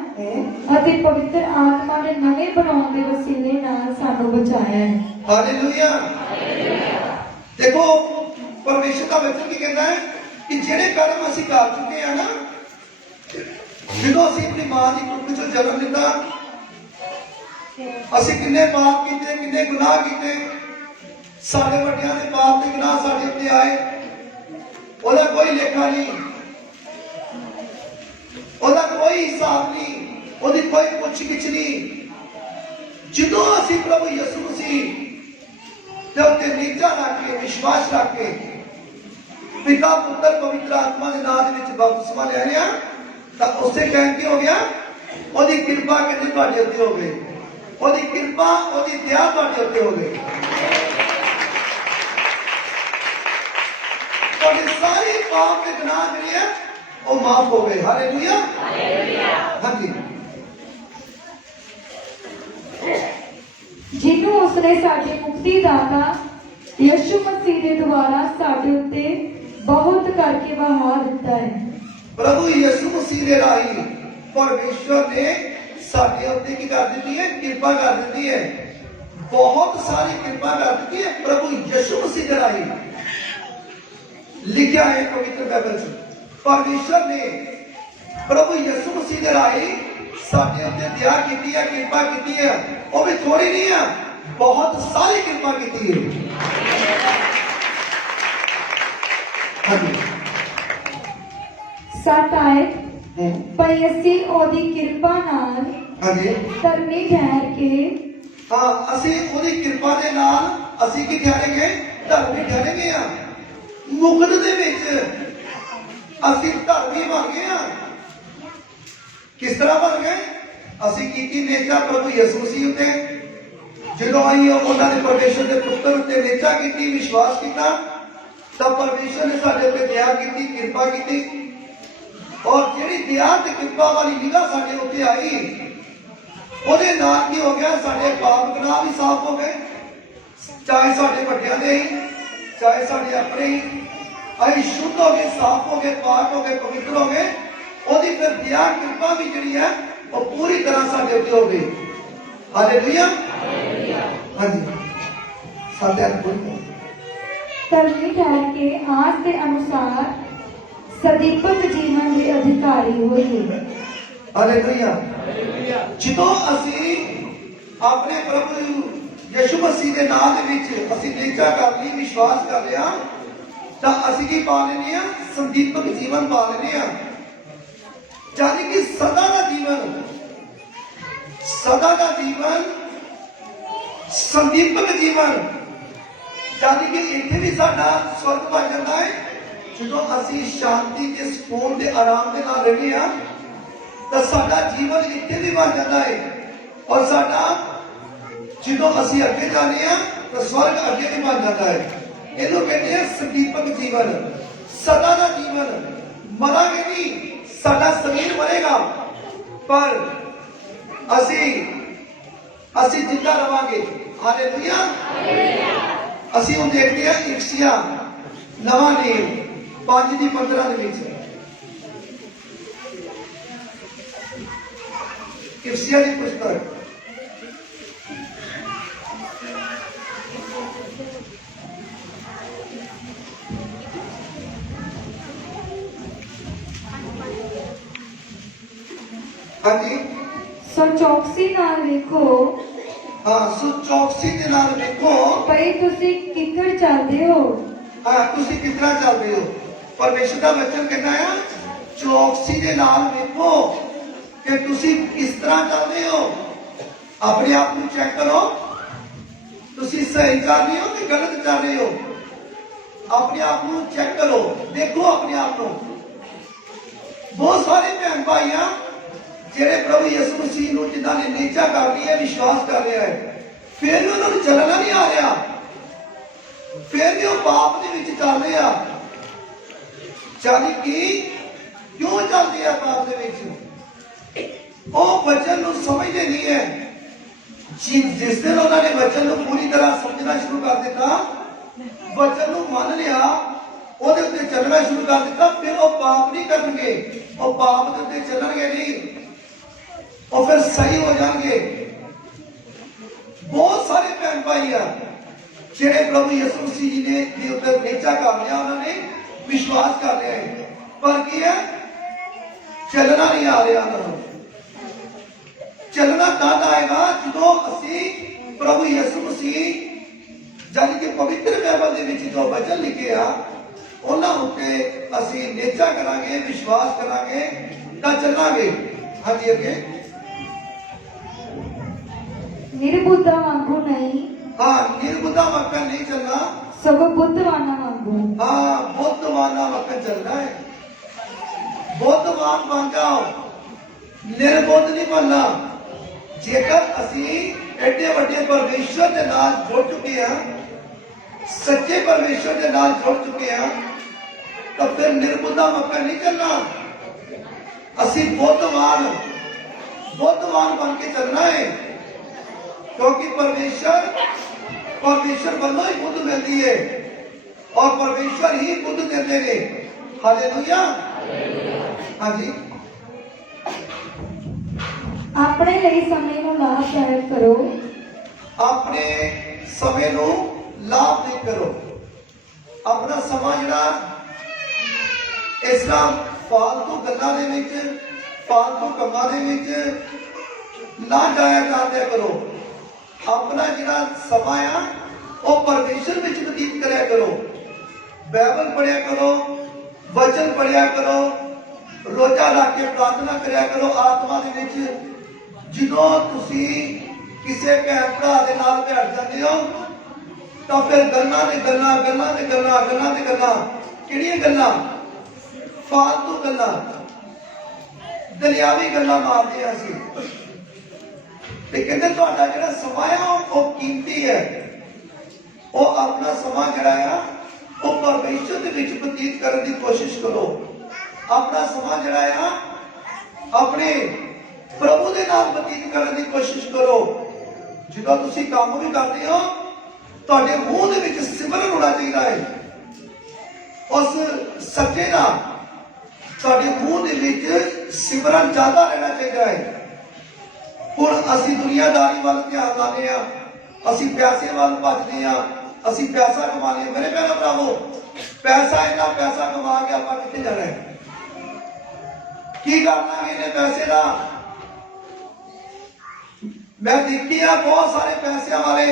ਅਤੇ ਪਵਿੱਤਰ ਆਤਮਾ ਦੇ ਨਵੇਂ ਬਣਾਉਣ ਦੇ ਵਸੀਲੇ ਨਾਲ ਸਾਨੂੰ ਬਚਾਇਆ ਹੈ। ਹਾਲੇਲੂਇਆ। ਦੇਖੋ ਪਰਮੇਸ਼ਰ ਦਾ ਵਚਨ ਕੀ ਕਹਿੰਦਾ ਹੈ ਕਿ ਜਿਹੜੇ ਕਰਮ ਅਸੀਂ ਕਰ ਚੁੱਕੇ ਆ ਨਾ, ਜਦੋਂ ਅਸੀਂ ਆਪਣੀ ਮਾਂ ਦੀ ਕੁੱਖ ਚੋਂ ਜਨਮ ਲਿੱਤਾ, ਅਸੀਂ ਕਿੰਨੇ ਪਾਪ ਕੀਤੇ, ਕਿੰਨੇ ਗੁਨਾਹ ਕੀਤੇ, ਸਾਡੇ ਵੱਡਿਆਂ ਦੇ ਪਾਪ ਦੇ ਗੁਨਾਹ ਸਾਡੇ ਉੱਤੇ ਆਏ, ਉਹਦਾ ਕੋਈ ਲੇਖਾ ਨਹੀਂ, ਉਹਦਾ ਕੋਈ ਹਿਸਾਬ ਨਹੀਂ, ਉਹਦੀ ਕੋਈ ਪੁੱਛ-ਗਿੱਛ ਨਹੀਂ। ਜਦੋਂ ਅਸੀਂ ਪ੍ਰਭੂ ਯਿਸੂ ਮਸੀਹ ਦੇ ਉੱਤੇ ਨਿੱਘਾ ਰੱਖ ਕੇ ਵਿਸ਼ਵਾਸ ਰੱਖ ਕੇ ਪਿਤਾ ਪੁੱਤਰ ਪਵਿੱਤਰ ਆਤਮਾ ਦੇ ਨਾਮ ਦੇ ਵਿੱਚ ਬਪਤਿਸਮਾ ਲੈ ਲਿਆ, ਤਾਂ ਉਸੇ ਟਾਈਮ ਕੀ ਹੋ ਗਿਆ? ਉਹਦੀ ਕਿਰਪਾ ਕਹਿੰਦੇ ਤੁਹਾਡੇ ਉੱਤੇ ਹੋ ਗਈ, ਉਹਦੀ ਕਿਰਪਾ ਉਹਦੀ ਦਇਆ ਤੁਹਾਡੇ ਉੱਤੇ ਹੋ ਗਈ, ਤੁਹਾਡੇ ਸਾਰੇ ਪਾਪ ਤੇ ਗੁਨਾਹ ਜਿਹੜੇ ਆ ਉਹ ਮਾਫ ਹੋ ਗਏ। ਹਾਲੇਲੂਇਆ। ਹਾਂਜੀ ਜਿਹਨੂੰ ਉਸਨੇ ਸਾਡੇ ਮੁਕਤੀ ਦਾਤਾ ਯਿਸੂ ਮਸੀਹ ਦੇ ਦੁਆਰਾ ਸਾਡੇ ਉੱਤੇ ਬਹੁਤ ਕਰਕੇ ਵਹਾ ਦਿੱਤਾ ਹੈ। ਪ੍ਰਭੂ ਯਿਸੂ ਮਸੀਹ ਦੇ ਰਾਹੀਂ ਪਰਮੇਸ਼ਵਰ ਨੇ ਸਾਡੇ ਉੱਤੇ ਕੀ ਕਰ ਦਿੱਤੀ ਹੈ? ਕਿਰਪਾ ਕਰ ਦਿੱਤੀ ਹੈ, ਬਹੁਤ ਸਾਰੀ ਕਿਰਪਾ ਕਰ ਦਿੱਤੀ ਹੈ ਪ੍ਰਭੂ ਯਿਸੂ ਮਸੀਹ ਦੇ ਰਾਹੀਂ। ਲਿਖਿਆ ਹੈ ਪਵਿੱਤਰ ਬਾਈਬਲ 'ਚ, ਪਰਮੇਸ਼ਵਰ ਨੇ ਪ੍ਰਭੂ ਯਿਸੂ ਮਸੀਹ ਦੇ ਰਾਹੀਂ ਸਾਡੇ ਉੱਤੇ ਦਇਆ ਕੀਤੀ ਹੈ, ਕਿਰਪਾ ਕੀਤੀ ਹੈ। ਉਹ ਵੀ ਥੋੜੀ ਨਹੀਂ ਹੈ, ਬਹੁਤ ਸਾਰੀ ਕਿਰਪਾ ਕੀਤੀ ਹੈ। ਹਾਂਜੀ 7 ਆਏ ਭਈ ਅਸੀਂ ਉਹਦੀ ਕਿਰਪਾ ਨਾਲ ਹਾਂਜੀ ਧਰਮੀ ਠਹਿਰ ਕੇ ਹਾਂ, ਅਸੀਂ ਉਹਦੀ ਕਿਰਪਾ ਦੇ ਨਾਲ ਅਸੀਂ ਕੀ ਠਹਿਰਾਂਗੇ? ਧਰਮੀ ਠਹਿਰਾਂਗੇ ਆ। ਮੁਕਤ ਦੇ ਵਿੱਚ ਅਸੀਂ ਧਰਮੀ ਬਣ ਗਏ ਆ। ਕਿਸ ਤਰ੍ਹਾਂ ਬਣ ਗਏ? ਅਸੀਂ ਕੀਤੀ ਨੇਚਾ ਪ੍ਰਭੂ ਯਿਸੂ ਮਸੀਹ ਉੱਤੇ, ਜਦੋਂ ਅਸੀਂ ਉਹਨਾਂ ਦੇ ਪਰਮੇਸ਼ਰ ਦੇ ਪੁੱਤਰ ਉੱਤੇ ਨੇਚਾ ਕੀਤੀ, ਵਿਸ਼ਵਾਸ ਕੀਤਾ, ਤਾਂ ਪਰਮੇਸ਼ਰ ਨੇ ਸਾਡੇ ਉੱਤੇ ਦਇਆ ਕੀਤੀ, ਕਿਰਪਾ ਕੀਤੀ। ਔਰ ਜਿਹੜੀ ਦਇਆ ਤੇ ਕਿਰਪਾ ਵਾਲੀ ਨਿਗਾਹ ਸਾਡੇ ਉੱਤੇ ਆਈ, ਉਹਦੇ ਨਾਲ ਕੀ ਹੋ ਗਿਆ? ਸਾਡੇ ਪਾਪ ਗੁਨਾਹ ਵੀ ਸਾਫ਼ ਹੋ ਗਏ, ਚਾਹੇ ਸਾਡੇ ਵੱਡਿਆਂ ਦੇ ਹੀ, ਚਾਹੇ ਸਾਡੇ ਆਪਣੇ ਹੀ। ਅਸੀਂ ਸ਼ੁੱਧ ਹੋ ਗਏ, ਸਾਫ਼ ਹੋ ਗਏ, ਪਾਕ ਹੋ ਗਏ, ਪਵਿੱਤਰ ਹੋ ਗਏ। ਉਹਦੀ ਫਿਰ ਦਇਆ ਕਿਰਪਾ ਵੀ ਜਿਹੜੀ ਹੈ ਉਹ ਪੂਰੀ ਤਰ੍ਹਾਂ ਸਾਡੇ ਉੱਤੇ ਹੋ ਗਈ। ਹਾਲੇਲੂਇਆ। ਹਾਂਜੀ ਸਾਡੇ ਅਨੁਭਵ ਧਰਮੀ ਠਹਿਰ ਕੇ ਆਸ ਦੇ ਅਨੁਸਾਰ ਸਦੀਪਕ ਜੀਵਨ ਦੇ ਅਧਿਕਾਰੀ ਹੋਈਏ। ਹਾਲੇਲੂਇਆ। ਜਦੋਂ ਅਸੀਂ ਆਪਣੇ ਪ੍ਰਭੂ ਯਿਸੂ ਮਸੀਹ ਦੇ ਨਾਮ ਦੇ ਵਿੱਚ ਅਸੀਂ ਨਿਸ਼ਚਾ ਕਰ ਲਈ, ਵਿਸ਼ਵਾਸ ਕਰ ਲਿਆ, ਤਾਂ ਅਸੀਂ ਕੀ ਪਾ ਲੈਂਦੇ ਆ? ਸੰਦੀਪਕ ਜੀਵਨ ਪਾ ਲੈਂਦੇ ਆ, ਯਾਨੀ ਕਿ ਸਦਾ ਦਾ ਜੀਵਨ, ਸਦਾ ਦਾ ਜੀਵਨ, ਸੰਦੀਪਕ ਜੀਵਨ। ਯਾਨੀ ਕਿ ਇੱਥੇ ਵੀ ਸਾਡਾ ਸਵਰਗ ਬਣ ਜਾਂਦਾ ਹੈ ਜਦੋਂ ਅਸੀਂ ਸ਼ਾਂਤੀ ਤੇ ਸਕੂਨ ਤੇ ਆਰਾਮ ਦੇ ਨਾਲ ਰਹਿੰਦੇ ਆ, ਤਾਂ ਸਾਡਾ ਜੀਵਨ ਇੱਥੇ ਵੀ ਬਣ ਜਾਂਦਾ ਹੈ। ਔਰ ਸਾਡਾ ਜਦੋਂ ਅਸੀਂ ਅੱਗੇ ਜਾਂਦੇ ਆ ਤਾਂ ਸਵਰਗ ਅੱਗੇ ਵੀ ਬਣ ਜਾਂਦਾ ਹੈ। ਇਹਨੂੰ ਕਹਿੰਦੇ ਆ ਸੰਦੀਪਕ ਜੀਵਨ, ਸਦਾ ਦਾ ਜੀਵਨ। ਮਰਾਂਗੇ ਨਹੀਂ, ਸਾਡਾ ਸਰੀਰ ਮਰੇਗਾ, ਪਰ ਅਸੀਂ ਜਿੰਦਾ ਰਵਾਂਗੇ। ਹਾਲੇਲੂਇਆ। ਅਸੀਂ ਹੁਣ ਦੇਖਦੇ ਹਾਂ ਇਕਸੀਆ ਨਵਾਂ ਨੇਮ 5 ਦੀ 15 ਦੇ ਵਿੱਚ ਇਕਸੀਆ ਦੀ ਪੁਸਤਕ ਹਾਂਜੀ ਸੋ ਚੌਕਸੀ ਨਾਲ ਵੇਖੋ ਹਾਂ ਸੋ ਚੌਕਸੀ ਦੇ ਨਾਲ ਵੇਖੋ ਭਈ ਤੁਸੀਂ ਕਿੱਕਰ ਚੱਲਦੇ ਹੋ। ਹਾਂ ਤੁਸੀਂ ਕਿਸ ਤਰ੍ਹਾਂ ਚੱਲਦੇ ਹੋ। ਪਰਮੇਸ਼ਰ ਦਾ ਵਚਨ ਕਹਿੰਦਾ ਆ ਚੌਕਸੀ ਦੇ ਨਾਲ ਵੇਖੋ ਕਿ ਤੁਸੀਂ ਕਿਸ ਤਰ੍ਹਾਂ ਚੱਲਦੇ ਹੋ। ਆਪਣੇ ਆਪ ਨੂੰ ਚੈੱਕ ਕਰੋ, ਤੁਸੀਂ ਸਹੀ ਚੱਲ ਰਹੇ ਹੋ ਕਿ ਗਲਤ ਚੱਲ ਰਹੇ ਹੋ। ਆਪਣੇ ਆਪ ਨੂੰ ਚੈੱਕ ਕਰੋ, ਦੇਖੋ ਆਪਣੇ ਆਪ ਨੂੰ। ਬਹੁਤ ਸਾਰੇ ਭੈਣ ਭਾਈ ਆ ਜਿਹੜੇ ਪ੍ਰਭੂ ਯਿਸੂ ਮਸੀਹ ਨੂੰ ਜਿਨ੍ਹਾਂ ਨੇ ਨੀਚਾ ਕਰ ਲਿਆ, ਵਿਸ਼ਵਾਸ ਕਰ ਰਿਹਾ ਹੈ, ਫਿਰ ਵੀ ਉਹਨਾਂ ਨੂੰ ਚੱਲਣਾ ਨਹੀਂ ਆ ਰਿਹਾ, ਫਿਰ ਵੀ ਉਹ ਪਾਪ ਦੇ ਵਿੱਚ ਚੱਲ ਰਹੇ ਆ। ਜਾਨੀ ਕਿ ਕਿਉਂ ਚੱਲਦੇ ਆ ਪਾਪ ਦੇ ਵਿੱਚ? ਉਹ ਵਚਨ ਨੂੰ ਸਮਝਦੇ ਨਹੀਂ ਹੈ। ਜਿਸ ਦਿਨ ਉਹਨਾਂ ਨੇ ਵਚਨ ਨੂੰ ਪੂਰੀ ਤਰ੍ਹਾਂ ਸਮਝਣਾ ਸ਼ੁਰੂ ਕਰ ਦਿੱਤਾ, ਵਚਨ ਨੂੰ ਮੰਨ ਲਿਆ, ਉਹਦੇ ਉੱਤੇ ਚੱਲਣਾ ਸ਼ੁਰੂ ਕਰ ਦਿੱਤਾ, ਫਿਰ ਉਹ ਪਾਪ ਨਹੀਂ ਕਰਨਗੇ। ਉਹ ਪਾਪ ਦੇ ਉੱਤੇ ਚੱਲਣਗੇ ਨਹੀਂ, ਉਹ ਫਿਰ ਸਹੀ ਹੋ ਜਾਣਗੇ। ਬਹੁਤ ਸਾਰੇ ਭੈਣ ਭਾਈ ਆ ਜਿਹੜੇ ਪ੍ਰਭੂ ਯਿਸੂ ਮਸੀਹ ਜੀ ਨੇ ਦੇ ਉੱਤੇ ਨੀਚਾ ਕਰ ਲਿਆ, ਉਹਨਾਂ ਨੇ ਵਿਸ਼ਵਾਸ ਕਰ ਲਿਆ ਹੈ, ਪਰ ਕੀ ਹੈ ਚੱਲਣਾ ਨਹੀਂ ਆ ਰਿਹਾ ਉਹਨਾਂ ਨੂੰ। ਚੱਲਣਾ ਤਦ ਆਏਗਾ ਜਦੋਂ ਅਸੀਂ ਪ੍ਰਭੂ ਯਿਸੂ ਮਸੀਹ ਜਾਨੀ ਕਿ ਪਵਿੱਤਰ ਬਾਈਬਲ ਦੇ ਵਿੱਚ ਜੋ ਵਚਨ ਲਿਖੇ ਆ ਉਹਨਾਂ ਉੱਤੇ ਅਸੀਂ ਨੀਚਾ ਕਰਾਂਗੇ, ਵਿਸ਼ਵਾਸ ਕਰਾਂਗੇ ਤਾਂ ਚੱਲਾਂਗੇ। ਹਾਂਜੀ ਅੱਗੇ ਨਿਰਬੁੱਧਾ ਵਾਂਗੂ ਨਹੀਂ, ਹਾਂ ਨਿਰਬੁੱਧਾ ਵਾਂਗ ਨਹੀਂ ਚੱਲਣਾ, ਸਗੋਂ ਬੁੱਧਵਾਨਾਂ ਵਾਂਗੂ। ਹਾਂ ਬੁੱਧਵਾਨਾਂ ਵਾਂਗ ਚੱਲਣਾ ਹੈ। ਬੁੱਧਵਾਨ ਬਣ ਜਾਓ, ਨਿਰਬੁੱਧ ਨਹੀਂ ਬਣਨਾ। ਜੇਕਰ ਅਸੀਂ ਐਡੇ ਵੱਡੇ ਪਰਮੇਸ਼ਰ ਦੇ ਨਾਲ ਜੁੜ ਚੁੱਕੇ ਹਾਂ, ਸੱਚੇ ਪਰਮੇਸ਼ਰ ਦੇ ਨਾਲ ਜੁੜ ਚੁੱਕੇ ਹਾਂ, ਤਾਂ ਫਿਰ ਨਿਰਬੁੱਧਾ ਵਾਂਗ ਨਹੀਂ ਚੱਲਣਾ। ਅਸੀਂ ਬੁੱਧਵਾਨ ਬਣ ਕੇ ਚੱਲਣਾ ਹੈ, ਕਿਉਂਕਿ ਪਰਮੇਸ਼ਰ ਵੱਲੋਂ ਹੀ ਬੁੱਧ ਮਿਲਦੀ ਹੈ ਔਰ ਪਰਮੇਸ਼ਰ ਹੀ ਬੁੱਧ ਦਿੰਦੇ ਨੇ। ਹਾਲੇਲੂਇਆ। ਹਾਂਜੀ ਆਪਣੇ ਲਈ ਸਮੇਂ ਨੂੰ ਲਾਭਦਾਇਕ ਕਰੋ, ਆਪਣੇ ਸਮੇਂ ਨੂੰ ਲਾਭਦਾਇਕ ਕਰੋ। ਆਪਣਾ ਸਮਾਂ ਜਿਹੜਾ ਇਸ ਤਰ੍ਹਾਂ ਫਾਲਤੂ ਗੱਲਾਂ ਦੇ ਵਿੱਚ, ਫਾਲਤੂ ਕੰਮਾਂ ਦੇ ਵਿੱਚ ਨਾ ਜਾਇਆ ਕਰਦੇ ਕਰੋ। ਆਪਣਾ ਜਿਹੜਾ ਸਮਾਂ ਆ ਉਹ ਪਰਮੇਸ਼ਰ ਵਿੱਚ ਬਤੀਤ ਕਰਿਆ ਕਰੋ। ਬਾਈਬਲ ਪੜ੍ਹਿਆ ਕਰੋ, ਵਚਨ ਪੜ੍ਹਿਆ ਕਰੋ, ਰੋਜ਼ਾ ਰੱਖ ਕੇ ਪ੍ਰਾਰਥਨਾ ਕਰਿਆ ਕਰੋ ਆਤਮਾ ਦੇ ਵਿੱਚ। ਜਦੋਂ ਤੁਸੀਂ ਕਿਸੇ ਭੈਣ ਭਰਾ ਦੇ ਨਾਲ ਬੈਠ ਜਾਂਦੇ ਹੋ ਤਾਂ ਫਿਰ ਗੱਲਾਂ ਦੇ ਗੱਲਾਂ ਕਿਹੜੀਆਂ ਗੱਲਾਂ? ਫਾਲਤੂ ਗੱਲਾਂ, ਦੁਨਿਆਵੀ ਗੱਲਾਂ ਮਾਰਦੇ ਆ ਅਸੀਂ। ਤੇ ਕਹਿੰਦੇ ਤੁਹਾਡਾ ਜਿਹੜਾ ਸਮਾਂ ਆ ਉਹ ਕੀਮਤੀ ਹੈ। ਉਹ ਆਪਣਾ ਸਮਾਂ ਜਿਹੜਾ ਆ ਉਹ ਪਰਮੇਸ਼ਰ ਦੇ ਵਿੱਚ ਬਤੀਤ ਕਰਨ ਦੀ ਕੋਸ਼ਿਸ਼ ਕਰੋ। ਆਪਣਾ ਸਮਾਂ ਜਿਹੜਾ ਆ ਆਪਣੇ ਪ੍ਰਭੂ ਦੇ ਨਾਲ ਬਤੀਤ ਕਰਨ ਦੀ ਕੋਸ਼ਿਸ਼ ਕਰੋ। ਜਦੋਂ ਤੁਸੀਂ ਕੰਮ ਵੀ ਕਰਦੇ ਹੋ, ਤੁਹਾਡੇ ਮੂੰਹ ਦੇ ਵਿੱਚ ਸਿਮਰਨ ਹੋਣਾ ਚਾਹੀਦਾ ਹੈ। ਉਸ ਸੱਚੇ ਨਾਲ ਤੁਹਾਡੇ ਮੂੰਹ ਦੇ ਵਿੱਚ ਸਿਮਰਨ ਜ਼ਿਆਦਾ ਰਹਿਣਾ ਚਾਹੀਦਾ ਹੈ। ਹੁਣ ਅਸੀਂ ਦੁਨੀਆਦਾਰੀ ਵੱਲ ਧਿਆਨ ਲਾਉਂਦੇ ਆ, ਅਸੀਂ ਪੈਸੇ ਵੱਲ ਭੱਜਦੇ ਆ, ਅਸੀਂ ਪੈਸਾ ਕਮਾ ਲਿਆ। ਮੇਰੇ ਭੈਣੋ ਭਰਾਵੋ, ਇੰਨਾ ਪੈਸਾ ਕਮਾ ਕੇ ਆਪਾਂ ਕਿੱਥੇ ਜਾਣਾ ਹੈ? ਕੀ ਕਰਨਾ ਇਹਨੇ ਪੈਸੇ ਦਾ? ਮੈਂ ਦੇਖਿਆ ਬਹੁਤ ਸਾਰੇ ਪੈਸਿਆਂ ਵਾਲੇ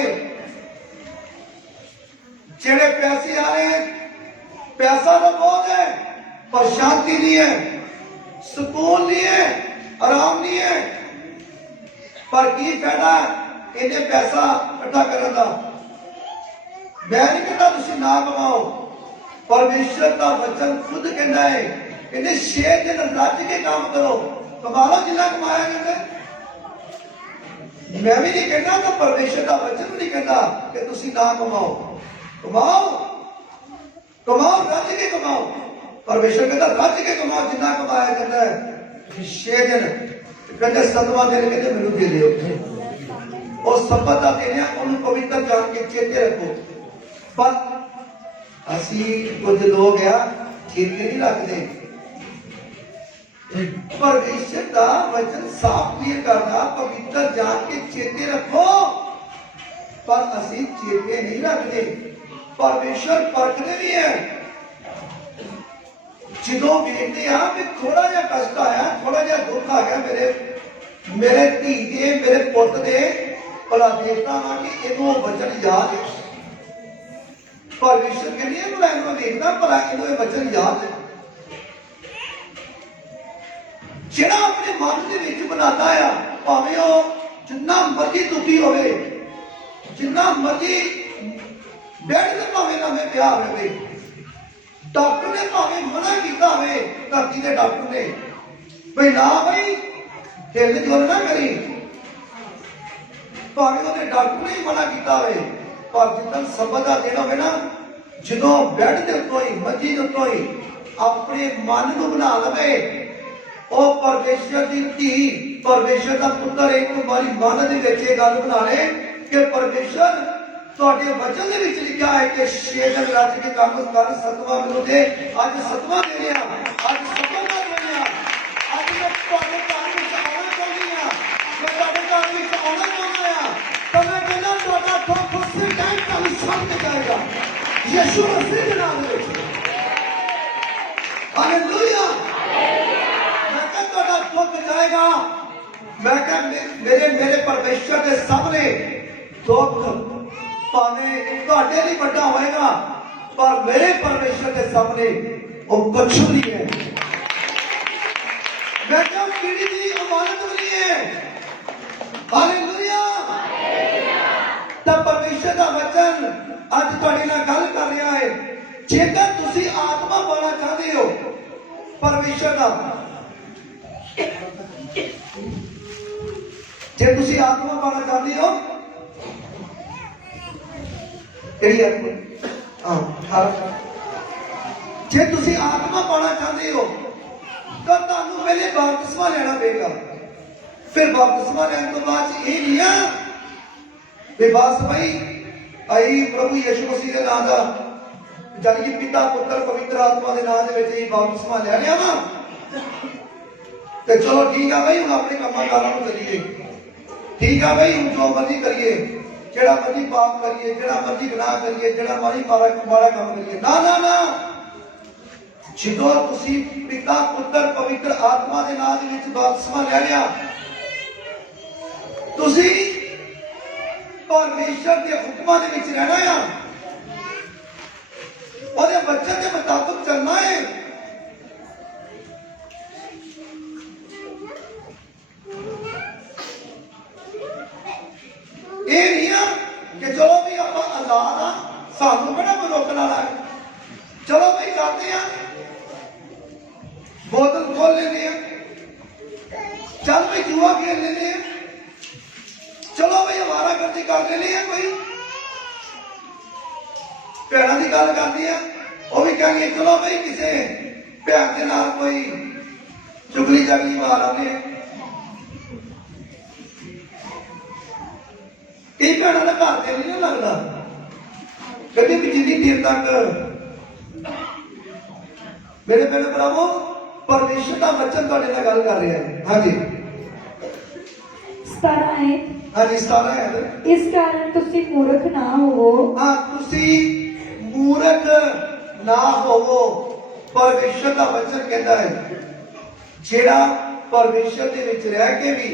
ਜਿਹੜੇ ਪੈਸੇ ਵਾਲੇ, ਪੈਸਾ ਤਾਂ ਬਹੁਤ ਹੈ ਪਰ ਸ਼ਾਂਤੀ ਨਹੀਂ ਹੈ, ਸਕੂਨ ਨਹੀਂ ਹੈ, ਆਰਾਮ ਨਹੀਂ ਹੈ। ਪਰ ਕੀ ਫਾਇਦਾ ਇਹਨੇ ਪੈਸਾ ਇਕੱਠਾ ਕਰਨ ਦਾ? ਮੈਂ ਨਹੀਂ ਕਹਿੰਦਾ ਤੁਸੀਂ ਨਾ ਕਮਾਓ, ਪਰਮੇਸ਼ਰ ਦਾ ਵਚਨ ਖੁਦ ਕਹਿੰਦਾ ਹੈ, ਕਹਿੰਦੇ 6 ਦਿਨ ਰੱਜ ਕੇ ਕੰਮ ਕਰੋ, ਕਮਾ ਲਓ ਜਿੰਨਾ ਕਮਾਇਆ ਕਹਿੰਦੇ। ਮੈਂ ਵੀ ਨਹੀਂ ਕਹਿੰਦਾ ਤਾਂ ਪਰਮੇਸ਼ਰ ਦਾ ਵਚਨ ਵੀ ਨਹੀਂ ਕਹਿੰਦਾ ਕਿ ਤੁਸੀਂ ਨਾ ਕਮਾਓ। ਕਮਾਓ, ਰੱਜ ਕੇ ਕਮਾਓ। ਪਰਮੇਸ਼ਰ ਕਹਿੰਦਾ ਰੱਜ ਕੇ ਕਮਾਓ, ਜਿੰਨਾ ਕਮਾਇਆ ਕਹਿੰਦਾ ਹੈ। 6 ਦਿਨ ਕਹਿੰਦੇ 7ਵਾਂ ਦਿਨ ਕਹਿੰਦੇ ਮੈਨੂੰ ਦੇ ਦਿਓ। ਉਹ ਸਬਤ ਦਾ ਦਿਨ ਹੈ, ਉਹਨੂੰ ਪਵਿੱਤਰ ਜਾਣ ਕੇ ਚੇਤੇ ਰੱਖੋ। पर असी कुछ लोग आ चेते नहीं रखते। परमेश्वर का वचन साफ क्लियर करता पवित्र जान के चेते रखो, पर असी चेते नहीं रखते। परमेश्वर परखते भी है। जो वेखते हैं भी थोड़ा जा कष्ट आया, थोड़ा जा दुख आ गया मेरे धी दे मेरे पुत दे, भला देखता हाँ कि इनू वचन याद है। परमेश्वर कहनी है भला इनू देखता भला इनू ये वचन याद है। ਜਿਹੜਾ ਆਪਣੇ ਮਨ ਦੇ ਵਿੱਚ ਬਣਾਉਂਦਾ ਆ, ਭਾਵੇਂ ਉਹ ਜਿੰਨਾ ਮਰਜ਼ੀ ਦੁਖੀ ਹੋਵੇ, ਜਿੰਨਾ ਮਰਜ਼ੀ ਬੈੱਡ ਤੇ ਭਾਵੇਂ ਲੰਮੇ ਪਿਆ ਹੋਵੇ, ਡਾਕਟਰ ਨੇ ਭਾਵੇਂ ਮਨਾ ਕੀਤਾ ਹੋਵੇ, ਧਰਤੀ ਦੇ ਡਾਕਟਰ ਨੇ ਬਈ ਨਾ ਬਈ ਹਿੱਲ ਜੁਲ ਨਾ ਕਰੀ, ਭਾਵੇਂ ਉਹਦੇ ਡਾਕਟਰ ਨੇ ਮਨਾ ਕੀਤਾ ਹੋਵੇ, ਪਰ ਜਿੱਦਣ ਸਬਤ ਦਾ ਦਿਨ ਹੋਵੇ ਨਾ, ਜਦੋਂ ਬੈੱਡ ਦੇ ਉੱਤੋਂ ਹੀ ਮੰਜੀ ਦੇ ਉੱਤੋਂ ਹੀ ਆਪਣੇ ਮਨ ਨੂੰ ਬਣਾ ਲਵੇ, ਉਹ ਪਰਮੇਸ਼ਰ ਦੀ ਧੀ ਪਰਮੇਸ਼ਰ ਦਾ ਪੁੱਤਰ ਇੱਕ ਵਾਰੀ ਮਨ ਦੇ ਵਿੱਚ ਇਹ ਗੱਲ ਬਣਾ ਲੇ ਕਿ ਪਰਮੇਸ਼ਰ ਤੁਹਾਡੇ ਵਚਨ ਦੇ ਵਿੱਚ ਲਿਖਿਆ ਹੈ ਕਿ 6 ਦਿਨ ਰੱਜ ਕੇ ਕੰਮ ਕਰ, 7ਵਾਂ ਮੈਨੂੰ ਦੇ। ਅੱਜ 7ਵਾਂ ਦੇ ਰਿਹਾ, ਅੱਜ 7ਵਾਂ ਦਾ ਦੇ ਰਿਹਾ। ਅੱਜ ਮੈਂ ਤੁਹਾਡੇ ਘਰ ਵਿੱਚ ਆਉਣਾ ਚਾਹੁੰਦੀ ਹਾਂ, ਮੈਂ ਤੁਹਾਡੇ ਘਰ ਵਿੱਚ ਆਉਣਾ ਚਾਹੁੰਦਾ ਹਾਂ, ਤਾਂ ਮੈਂ ਕਹਿੰਦਾ ਤੁਹਾਡਾ ਦੁੱਖ ਉਸੇ ਟਾਈਮ ਤੁਹਾਨੂੰ ਸਮਝ ਜਾਏਗਾ ਯਿਸੂ ਮਸੀਹ ਦੇ ਨਾਮ ਵਿੱਚ। ਹਾਲੇਲੂਇਆ। दुख जाएगा। मैं क्या मेरे परमेश्वर के सामने दुख भावे तुहाडे लिए बड़ा होएगा, पर मेरे परमेश्वर के सामने वो कुछ नहीं है। मैं क्या पीढ़ी की अमानत नहीं है। हालेलुया। तब परमेश्वर का वचन अज तुहाडे नाल गल कर रहा है। जेकर तुसी आत्मा पाना चाहते हो परमेश्वर का, जे तुसी आत्मा पाना चाहते हो, जे तुसी आत्मा पाना चाहते हो तो तुहानू पहले बपतिस्मा लेना पड़ेगा। फिर बपतिस्मा लेने तो बाद ये नहीं है कि बस भाई आई प्रभु यीशु मसीह के नाम का जानी कि पिता पुत्र पवित्र आत्मा के नाम के बपतिस्मा ले लिया वा तो चलो ठीक है भाई, हम अपने कामों कारों को करिए, ठीक है भाई, हम जो मर्जी करिए, जेड़ा मर्जी पाप करिए, जेड़ा मर्जी गुनाह करिए, जेड़ा मर्जी माड़ा काम करिए। ना ना ना, जो तुसी पिता पुत्र पवित्र आत्मा के नाम के विच बपतिस्मा ले लिया, तुसी परमेश्वर के हुक्मां दे विच रहना है, ओहदे वचन के मुताबिक चलना है। ये नहीं है कि चलो भी आप अल्लाह का सानू कहना कोई रोकने वाला है, चलो भाई जाते हैं बोतल खोल लेने हैं, चल भाई जुआ खेल लेने हैं, चलो भाई हमारा गर्दी कर लेनी है, कोई भैन की गल करनी है वो भी कहेंगे चलो भाई किसी भैन के नाल कोई चुगली चगली मार आने। कई भैन का घर दिल नहीं लगता, कहते भी जिन्नी देर तक मेरे भैन भरावो परमेश्वर का वचन तुहाडे नाल गल कर रहा है। हाँ जी 17 है। हाँ जी 17 है। इस कारण तुसी मूर्ख ना होवो। हाँ तुसी मूर्ख ना होवो, परमेश्वर का वचन कहता है जेड़ा परमेश्वर के विच रह के भी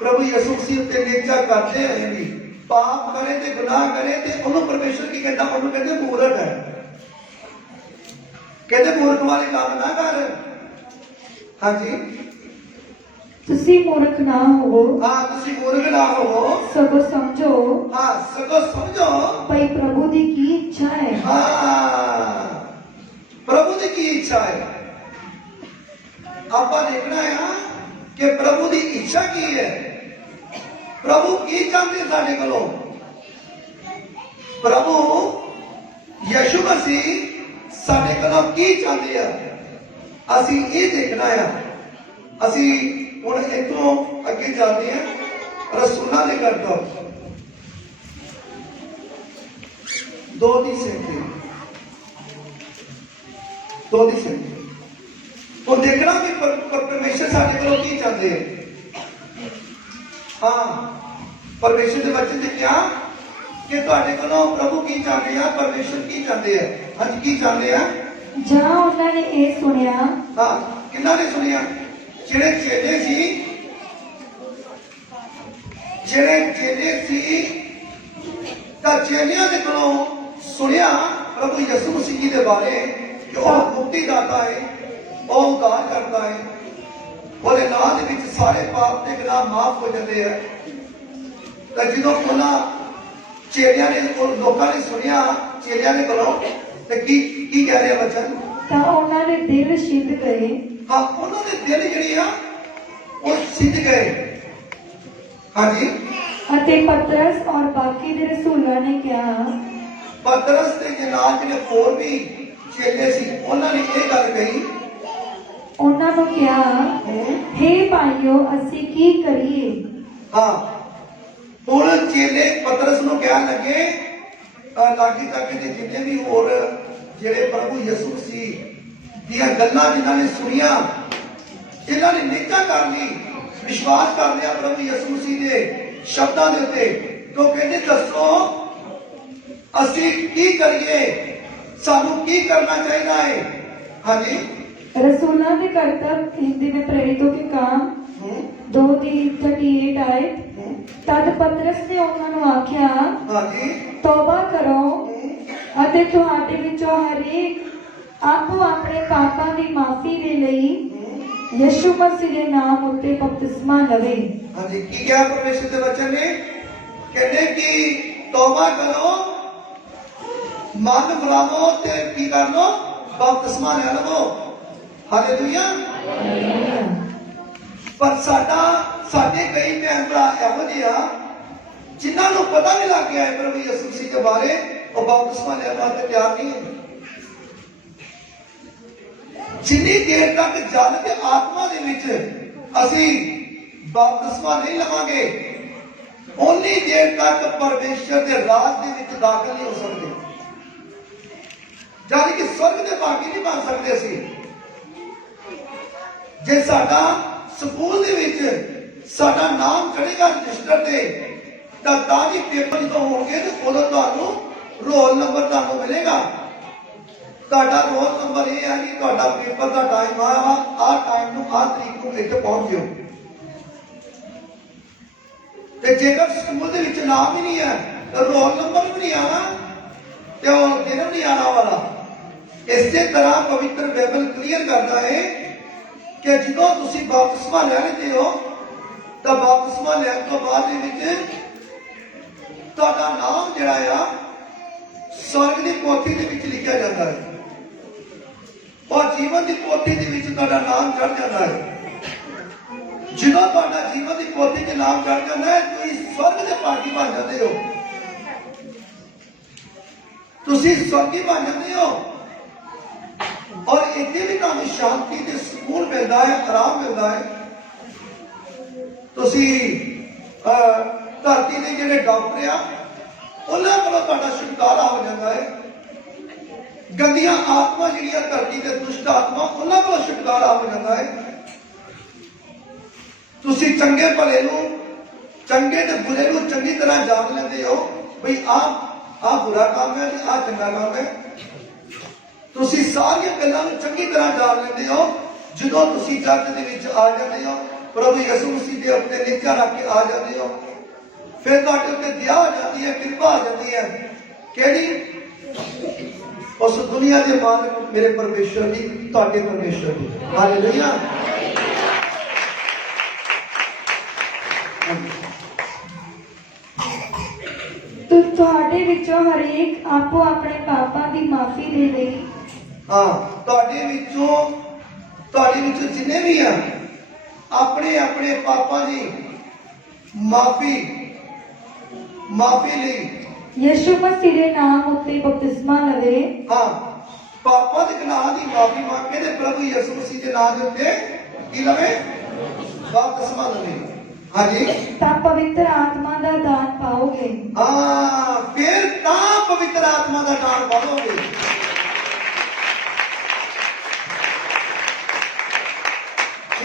प्रभु यीशु मसीह ते नेचा करते हुए भी पाप करे ते गुनाह करे ते उन्होंने परमेश्वर की कहता, उन्होंने कहते मूर्ख है, कहते मूर्ख वाले काम ना कर। हाँ जी तुसी मूर्ख ना होवो। हाँ तुसी मूर्ख ना होवो, सगो समझो। हाँ सगो समझो भाई प्रभु दी की इच्छा है। हाँ प्रभु दी की इच्छा है। आप देखना है कि प्रभु की इच्छा की है, प्रभु की चाहते साढ़े को, प्रभु यीशु मसीह साढ़े को की चाहते हैं, असी ये देखना है। असी हुण इथों अगे जाते हैं रसूलां दे घर तो ਦੋ ਦੀ ਸੈਂਤੀ ਦੋ ਦੀ ਸੈਂਤੀ ਉਹ ਦੇਖਣਾ ਵੀ ਪਰਮੇਸ਼ਰ ਸਾਡੇ ਕੋਲੋਂ ਕੀ ਚਾਹੁੰਦੇ ਹੈ। ਹਾਂ, ਪਰਮੇਸ਼ਰ ਦੇ ਵਚਨ 'ਚ ਕਿਹਾ ਕਿ ਤੁਹਾਡੇ ਕੋਲੋਂ ਪ੍ਰਭੂ ਕੀ ਚਾਹੁੰਦੇ ਆ, ਪਰਮੇਸ਼ਰ ਕੀ ਚਾਹੁੰਦੇ ਆ। ਹਾਂਜੀ, ਕੀ ਚਾਹੁੰਦੇ ਆ? ਜਾਂ ਉਹਨਾਂ ਨੇ ਇਹ ਸੁਣਿਆ, ਹਾਂ, ਕਿੰਨਾ ਨੇ ਸੁਣਿਆ? ਜਿਹੜੇ ਚੇਲੇ ਸੀ, ਤਾਂ ਚੇਲਿਆਂ ਦੇ ਕੋਲੋਂ ਸੁਣਿਆ ਪ੍ਰਭੂ ਯਿਸੂ ਮਸੀਹ ਜੀ ਦੇ ਬਾਰੇ ਕਿ ਉਹ ਮੁਕਤੀ ਦਾਤਾ ਹੈ, ਉਹ ਉद्धार ਕਰਦਾ ਹੈ, ਉਹਦੇ ਨਾਂ ਦੇ ਵਿੱਚ ਸਾਰੇ ਪਾਪ ਤੇ ਗੁਨਾਹ ਮਾਫ ਹੋ ਜਾਂਦੇ ਆ। ਤਾਂ ਜਦੋਂ ਉਹਨਾਂ ਚੇਲਿਆਂ ਨੇ, ਲੋਕਾਂ ਨੇ ਸੁਣਿਆ ਚੇਲਿਆਂ ਦੇ ਕੋਲੋਂ, ਤੇ ਕੀ ਕਹਿ ਰਿਹਾ ਵਚਨ? ਤਾਂ ਉਹਨਾਂ ਦੇ ਦਿਲ ਸਿੱਧ ਗਏ। ਹਾਂ, ਉਹਨਾਂ ਦੇ ਦਿਲ ਜਿਹੜੇ ਆ ਉਹ ਸਿੱਧ ਗਏ। ਹਾਂਜੀ, ਅਤੇ ਪਤਰਸ ਔਰ ਬਾਕੀ ਦੇ ਰਸੂਲਾਂ ਨੇ ਕਿਹਾ, ਪਤਰਸ ਦੇ ਨਾਲ ਜਿਹੜੇ ਹੋਰ ਵੀ ਚੇਲੇ ਸੀ, ਉਹਨਾਂ ਨੇ ਇਹ ਗੱਲ ਕਹੀ, ਉਹਨਾਂ ਨੂੰ ਕਿਹਾ, ਹੇ ਭਾਈਓ ਅਸੀਂ ਕੀ ਕਰੀਏ? ਹਾਂ, ਹੁਣ ਚੇਲੇ ਪਤਰਸ ਨੂੰ ਕਹਿਣ ਲੱਗੇ, ਲਾਗੀ ਤੱਕ ਦੇ ਜਿੰਨੇ ਵੀ ਹੋਰ ਜਿਹੜੇ ਪ੍ਰਭੂ ਯਿਸੂ ਮਸੀਹ ਦੀਆਂ ਗੱਲਾਂ ਜਿਨ੍ਹਾਂ ਨੇ ਸੁਣੀਆਂ, ਇਹਨਾਂ ਨੇ ਨਿੱਕਾ ਕਰ ਲਈ, ਵਿਸ਼ਵਾਸ ਕਰ ਲਿਆ ਪ੍ਰਭੂ ਯਿਸੂ ਮਸੀਹ ਦੇ ਸ਼ਬਦਾਂ ਦੇ ਉੱਤੇ। तो कहते दसो ਅਸੀਂ ਕੀ ਕਰੀਏ, ਸਾਨੂੰ ਕੀ करना चाहिए है? हाँ जी, रसूलों के कर्तव्य हिंदी में प्रेरितों के काम 2:38 आए। तद पतरस ने ਉਹਨਾਂ ਨੂੰ ਆਖਿਆ, हाँ जी, ਤੌਬਾ ਕਰੋ ਅਤੇ ਤੁਹਾਡੇ ਵਿੱਚੋਂ ਹਰੇਕ ਆਪੋ ਆਪਣੇ ਪਾਪਾਂ ਦੀ ਮਾਫੀ ਦੇ ਲਈ ਯਿਸੂ ਮਸੀਹ ਦੇ ਨਾਮ ਉੱਤੇ ਬਪਤਿਸਮਾ ਲਵੇ। हाँ जी, की क्या परमेश्वर के वचन ने कहने की तौबा करो, मन फरावो ते की कर लो, बपतिस्मा ले लवो। हालेलुया। पर साडे कई भैन भरा ਇਹੋ ਜਿਹੇ ਆ ਜਿਨ੍ਹਾਂ ਨੂੰ ਪਤਾ ਨਹੀਂ ਲੱਗ ਗਿਆ ਹੈ ਪ੍ਰਭੂ ਯਿਸੂ ਮਸੀਹ ਦੇ ਬਾਰੇ, ਉਹ ਬਪਤਿਸਮਾ ਲੈਣ ਵਾਸਤੇ ਤਿਆਰ ਨਹੀਂ ਹੈ। ਜਿੰਨੀ ਦੇਰ ਤੱਕ ਜਲ ਤੇ ਆਤਮਾ ਦੇ ਵਿੱਚ ਅਸੀਂ ਬਪਤਿਸਮਾ ਨਹੀਂ ਲਵਾਂਗੇ, ਉਨੀ ਦੇਰ ਤੱਕ ਪਰਮੇਸ਼ਰ ਦੇ ਰਾਜ ਦੇ ਵਿੱਚ ਦਾਖਲ ਨਹੀਂ ਹੋ ਸਕਦੇ, ਯਾਨੀ ਕਿ ਸਵਰਗ ਦੇ ਭਾਗੀ ਨਹੀਂ ਬਣ ਸਕਦੇ ਅਸੀਂ। ਜੇ ਸਾਡਾ ਸਕੂਲ ਦੇ ਵਿੱਚ ਸਾਡਾ ਨਾਮ ਚੜੇਗਾ ਰਜਿਸਟਰ ਤੇ, ਤਾਂ ਵੀ ਪੇਪਰ ਜਦੋਂ ਹੋਣਗੇ ਤੇ ਉਦੋਂ ਤੁਹਾਨੂੰ ਰੋਲ ਨੰਬਰ ਤੁਹਾਨੂੰ ਮਿਲੇਗਾ। ਤੁਹਾਡਾ ਰੋਲ ਨੰਬਰ ਇਹ ਹੈ ਕਿ ਤੁਹਾਡਾ ਪੇਪਰ ਦਾ ਟਾਈਮ ਆ ਟਾਈਮ ਨੂੰ ਆ ਤਰੀਕ ਨੂੰ ਇੱਥੇ ਪਹੁੰਚ ਜਿਓ। ਤੇ ਜੇਕਰ ਸਕੂਲ ਦੇ ਵਿੱਚ ਨਾਮ ਹੀ ਨਹੀਂ ਹੈ, ਰੋਲ ਨੰਬਰ ਵੀ ਨਹੀਂ ਆਣਾ ਤੇ ਉਹ ਦਿਨ ਨਹੀਂ ਆਣਾ ਵਾਲਾ। ਇਸੇ ਤਰ੍ਹਾਂ ਪਵਿੱਤਰ ਬਾਈਬਲ ਕਲੀਅਰ ਕਰਦਾ ਹੈ ਕਿ ਜਦੋਂ ਤੁਸੀਂ ਬਪਤਿਸਮਾ ਲੈ ਲੈਂਦੇ ਹੋ, ਤਾਂ ਬਪਤਿਸਮਾ ਲੈਣ ਤੋਂ ਬਾਅਦ ਦੇ ਵਿੱਚ ਤੁਹਾਡਾ ਨਾਮ ਜਿਹੜਾ ਆ ਸਵਰਗ ਦੀ ਪੋਥੀ ਦੇ ਵਿੱਚ ਲਿਖਿਆ ਜਾਂਦਾ ਹੈ, ਔਰ ਜੀਵਨ ਦੀ ਪੋਥੀ ਦੇ ਵਿੱਚ ਤੁਹਾਡਾ ਨਾਮ ਚੜ ਜਾਂਦਾ ਹੈ। ਜਦੋਂ ਤੁਹਾਡਾ ਜੀਵਨ ਦੀ ਪੋਥੀ 'ਚ ਨਾਮ ਚੜ ਜਾਂਦਾ ਹੈ, ਤੁਸੀਂ ਸਵਰਗ ਦੇ ਭਾਗੀ ਬਣ ਜਾਂਦੇ ਹੋ, ਤੁਸੀਂ ਸਵਰਗੀ ਬਣ ਜਾਂਦੇ ਹੋ। ਔਰ ਇੱਥੇ ਵੀ ਤੁਹਾਨੂੰ ਸ਼ਾਂਤੀ ਤੇ ਸਕੂਨ ਮਿਲਦਾ ਹੈ, ਆਰਾਮ ਮਿਲਦਾ ਹੈ। ਤੁਸੀਂ ਧਰਤੀ ਦੇ ਜਿਹੜੇ ਡਾਕਟਰ ਆ, ਉਹਨਾਂ ਕੋਲੋਂ ਤੁਹਾਡਾ ਛੁਟਕਾਰਾ ਹੋ ਜਾਂਦਾ ਹੈ। ਗੰਦੀਆਂ ਆਤਮਾ ਜਿਹੜੀਆਂ ਧਰਤੀ ਤੇ ਦੁਸ਼ਟ ਆਤਮਾ, ਉਹਨਾਂ ਕੋਲੋਂ ਛੁਟਕਾਰਾ ਹੋ ਜਾਂਦਾ ਹੈ। ਤੁਸੀਂ ਚੰਗੇ ਭਲੇ ਨੂੰ, ਚੰਗੇ ਤੇ ਬੁਰੇ ਨੂੰ ਚੰਗੀ ਤਰ੍ਹਾਂ ਜਾਣ ਲੈਂਦੇ ਹੋ, ਬਈ ਆਹ ਬੁਰਾ ਕੰਮ ਹੈ ਤੇ ਆਹ ਚੰਗਾ ਕੰਮ ਹੈ। ਤੁਸੀਂ ਸਾਰੀਆਂ ਗੱਲਾਂ ਨੂੰ ਚੰਗੀ ਤਰ੍ਹਾਂ ਜਾਣ ਲੈਂਦੇ ਹੋ। ਜਦੋਂ ਤੁਸੀਂ ਚਰਚ ਦੇ ਵਿੱਚ ਆ ਜਾਂਦੇ ਹੋ, ਪ੍ਰਭੂ ਯਿਸੂ ਮਸੀਹ ਦੇ ਉੱਤੇ ਨਿੱਘਾ ਰੱਖ ਕੇ ਆ ਜਾਂਦੇ ਹੋ, ਫਿਰ ਤੁਹਾਡੇ ਉੱਤੇ ਦਇਆ ਆ ਜਾਂਦੀ ਹੈ, ਕਿਰਪਾ ਆ ਜਾਂਦੀ ਹੈ। ਕਿਹੜੀ? ਉਸ ਦੁਨੀਆ ਦੇ ਮਾਲਕ ਮੇਰੇ ਪਰਮੇਸ਼ਰ ਦੀ, ਤੁਹਾਡੇ ਪਰਮੇਸ਼ਰ ਦੀ। ਹਾਲੇਲੂਇਆ। ਤੁਹਾਡੇ ਵਿੱਚੋਂ ਹਰੇਕ ਆਪੋ ਆਪਣੇ ਪਾਪਾਂ ਦੀ ਮਾਫੀ ਦੇ ਲਈ, ਹਾਂ, ਤੁਹਾਡੇ ਵਿੱਚੋਂ ਜਿੰਨੇ ਵੀ ਆ, ਆਪਣੇ ਆਪਣੇ ਪਾਪਾਂ ਦੀ ਮਾਫੀ ਲਈ ਯਿਸੂ ਮਸੀਹ ਦੇ ਨਾਮ ਉੱਤੇ ਬਪਤਿਸਮਾ ਲਵੇ। ਹਾਂ, ਪਾਪਾਂ ਦੇ ਗੁਨਾਹ ਦੀ ਮਾਫੀ ਮੰਗ ਕੇ ਤੇ ਪ੍ਰਭੂ ਯਿਸੂ ਮਸੀਹ ਦੇ ਨਾਮ ਦੇ ਉੱਤੇ ਕੀ ਲਵੇ? ਬਪਤਿਸਮਾ ਲਵੇ। ਹਾਂਜੀ, ਤਾਂ ਪਵਿੱਤਰ ਆਤਮਾ ਦਾ ਦਾਨ ਪਾਓਗੇ। ਹਾਂ, ਫਿਰ ਤਾਂ ਪਵਿੱਤਰ ਆਤਮਾ ਦਾ ਦਾਨ ਪਾਵੋਗੇ।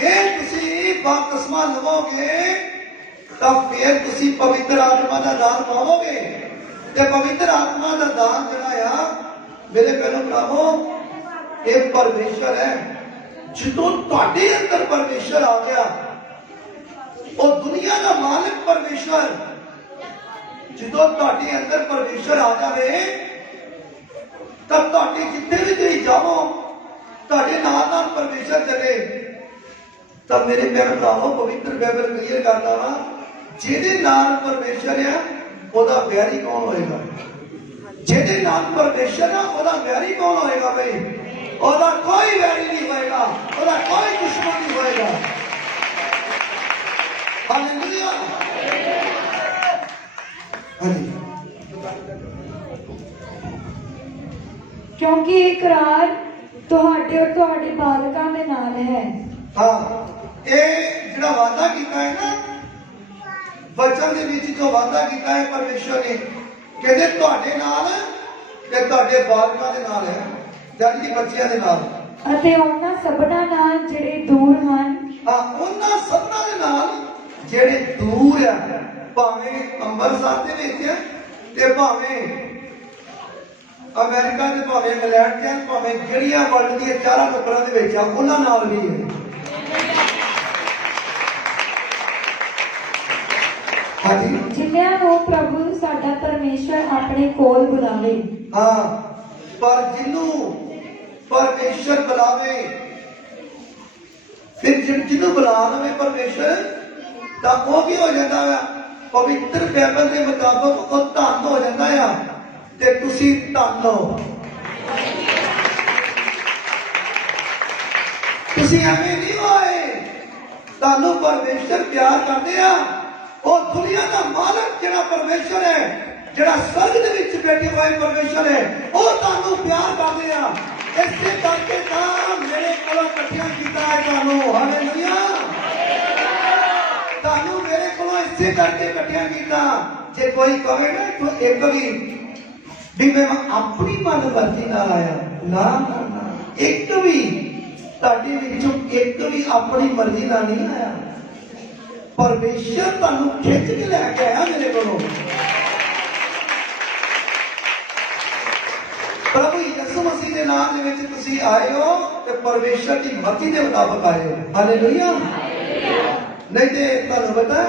ਜੇ ਤੁਸੀਂ ਬਪਤਿਸਮਾ ਲਵੋਗੇ ਤਾਂ ਫਿਰ ਤੁਸੀਂ ਪਵਿੱਤਰ ਆਤਮਾ ਦਾ ਦਾਨ ਪਾਵੋਗੇ। ਤੇ ਪਵਿੱਤਰ ਆਤਮਾ ਦਾ ਦਾਨ ਜਿਹੜਾ ਆ ਮੇਰੇ ਭੈਣੋ ਭਰਾਵੋ ਇਹ ਪਰਮੇਸ਼ਰ ਹੈ। ਜਦੋਂ ਤੁਹਾਡੇ ਅੰਦਰ ਪਰਮੇਸ਼ਰ ਆ ਗਿਆ, ਉਹ ਦੁਨੀਆ ਦਾ ਮਾਲਕ ਪਰਮੇਸ਼ਰ, ਜਦੋਂ ਤੁਹਾਡੇ ਅੰਦਰ ਪਰਮੇਸ਼ਰ ਆ ਜਾਵੇ ਤਾਂ ਤੁਹਾਡੇ ਜਿੱਥੇ ਵੀ ਤੁਸੀਂ ਜਾਵੋ ਤੁਹਾਡੇ ਨਾਲ ਨਾਲ ਪਰਮੇਸ਼ਰ ਚੱਲੇ। ਤਾਂ ਮੇਰੇ ਭੈਣ ਭਰਾਵੋ ਪਵਿੱਤਰ ਬਾਈਬਲ ਕਲੀਅਰ ਕਰਦਾ ਵਾ, ਜਿਹਦੇ ਨਾਲ ਪਰਮੇਸ਼ਰ ਆ ਉਹਦਾ ਵੈਰੀ ਕੌਣ ਹੋਏਗਾ? ਜਿਹਦੇ ਨਾਲ ਪਰਮੇਸ਼ਰ ਆ ਉਹਦਾ ਵੈਰੀ ਕੌਣ ਹੋਏਗਾ? ਬਈ ਉਹਦਾ ਕੋਈ ਵੈਰੀ ਨਹੀਂ ਹੋਏਗਾ, ਉਹਦਾ ਕੋਈ ਦੁਸ਼ਮਣ ਨਹੀਂ ਹੋਏਗਾ। ਹਾਲੇਲੂਇਆ। ਹਾਂਜੀ, ਕਿਉਂਕਿ ਇਹ ਇਕਰਾਰ ਤੁਹਾਡੇ ਔਰ ਤੁਹਾਡੇ ਬਾਲਕਾਂ ਦੇ ਨਾਲ ਹੈ। ਹਾਂ, ਇਹ ਜਿਹੜਾ ਵਾਅਦਾ ਕੀਤਾ ਹੈ ਨਾ ਵਚਨ ਦੇ ਵਿੱਚ, ਜੋ ਵਾਅਦਾ ਕੀਤਾ ਹੈ ਪਰਮੇਸ਼ਰ ਨੇ, ਕਹਿੰਦੇ ਤੁਹਾਡੇ ਨਾਲ ਤੇ ਤੁਹਾਡੇ ਬਾਲਕਾਂ ਦੇ ਨਾਲ ਹੈ, ਯਾਨੀ ਕਿ ਬੱਚਿਆਂ ਦੇ ਨਾਲ, ਅਤੇ ਉਹਨਾਂ ਸਭਨਾਂ ਨਾਲ ਜਿਹੜੇ ਦੂਰ ਹਨ। ਹਾਂ, ਉਹਨਾਂ ਸਭਨਾਂ ਦੇ ਨਾਲ ਜਿਹੜੇ ਦੂਰ ਆ, ਭਾਵੇਂ ਅੰਮ੍ਰਿਤਸਰ ਦੇ ਵਿੱਚ ਆ ਤੇ ਭਾਵੇਂ ਅਮਰੀਕਾ ਦੇ, ਭਾਵੇਂ ਇੰਗਲੈਂਡ ਦੇ, ਭਾਵੇਂ ਜਿਹੜੀਆਂ ਵਰਲਡ ਦੀਆਂ ਚਾਰਾਂ ਨੁਕਰਾਂ ਦੇ ਵਿੱਚ ਆ, ਉਹਨਾਂ ਨਾਲ ਵੀ ਹੈ। ਹਾਂਜੀ, ਜਿਨ੍ਹਾਂ ਨੂੰ ਪ੍ਰਭੂ ਸਾਡਾ ਪਰਮੇਸ਼ਰ ਆਪਣੇ ਕੋਲ ਬੁਲਾਵੇ। ਹਾਂ, ਪਰ ਜਿਹਨੂੰ ਪਰਮੇਸ਼ਰ ਬੁਲਾਵੇ, ਫਿਰ ਜਿਹਨੂੰ ਬੁਲਾ ਲਵੇ ਪਰਮੇਸ਼ਰ, ਤਾਂ ਉਹ ਵੀ ਹੋ ਜਾਂਦਾ ਹੈ ਪਵਿੱਤਰ ਬਾਈਬਲ ਦੇ ਮੁਤਾਬਕ ਉਹ ਧੰਨ ਹੋ ਜਾਂਦਾ ਆ ਤੇ ਤੁਸੀਂ ਧੰਨ ਹੋ। ਤੁਸੀਂ ਐਵੇਂ ਨਹੀਂ ਹੋਏ, ਤੁਹਾਨੂੰ ਪਰਮੇਸ਼ਰ ਪਿਆਰ ਕਰਦੇ ਆ। ਉਹ ਦੁਨੀਆ ਦਾ ਮਾਲਕ ਜਿਹੜਾ ਪਰਮੇਸ਼ਰ ਹੈ, ਜਿਹੜਾ ਸਰਗ ਦੇ ਵਿੱਚ ਬੈਠੇ ਹੋਏ ਪਰਮੇਸ਼ਰ ਹੈ, ਉਹ ਤੁਹਾਨੂੰ ਪਿਆਰ ਕਰਦੇ ਆ। ਇਸੇ ਕਰਕੇ ਤਾਂ ਮੇਰੇ ਕੋਲੋਂ ਇਕੱਠਿਆਂ ਕੀਤਾ ਹੈ ਤੁਹਾਨੂੰ। ਹਾਲੇਲੂਇਆ। ਤੁਹਾਨੂੰ ਮੇਰੇ ਕੋਲੋਂ ਇਸੇ ਕਰਕੇ ਇਕੱਠਿਆਂ ਕੀਤਾ। ਜੇ ਕੋਈ ਕਹੇ ਨਾ ਤੂੰ ਇੱਕ ਵੀ ਮੈਂ ਆਪਣੀ ਮਨਮਰਜ਼ੀ ਨਾਲ ਆਇਆ, ਨਾ, ਇੱਕ ਵੀ ਤੁਹਾਡੇ ਵਿੱਚੋਂ ਇੱਕ ਵੀ ਆਪਣੀ ਮਰਜ਼ੀ ਨਾਲ ਨਹੀਂ ਆਇਆ। ਪਰਮੇਸ਼ਰ ਤੁਹਾਨੂੰ ਖਿੱਚ ਕੇ ਲੈ ਕੇ ਆਇਆ ਮੇਰੇ ਕੋਲੋਂ। ਪ੍ਰਭੂ ਯਿਸੂ ਮਸੀਹ ਦੇ ਨਾਮ ਦੇ ਵਿੱਚ ਤੁਸੀਂ ਆਏ ਹੋ ਤੇ ਪਰਮੇਸ਼ਰ ਦੀ ਮਰਜ਼ੀ ਦੇ ਮੁਤਾਬਕ ਆਏ ਹੋ। ਹਾਲੇਲੂਇਆ। ਨਹੀਂ ਤੇ ਤੁਹਾਨੂੰ ਪਤਾ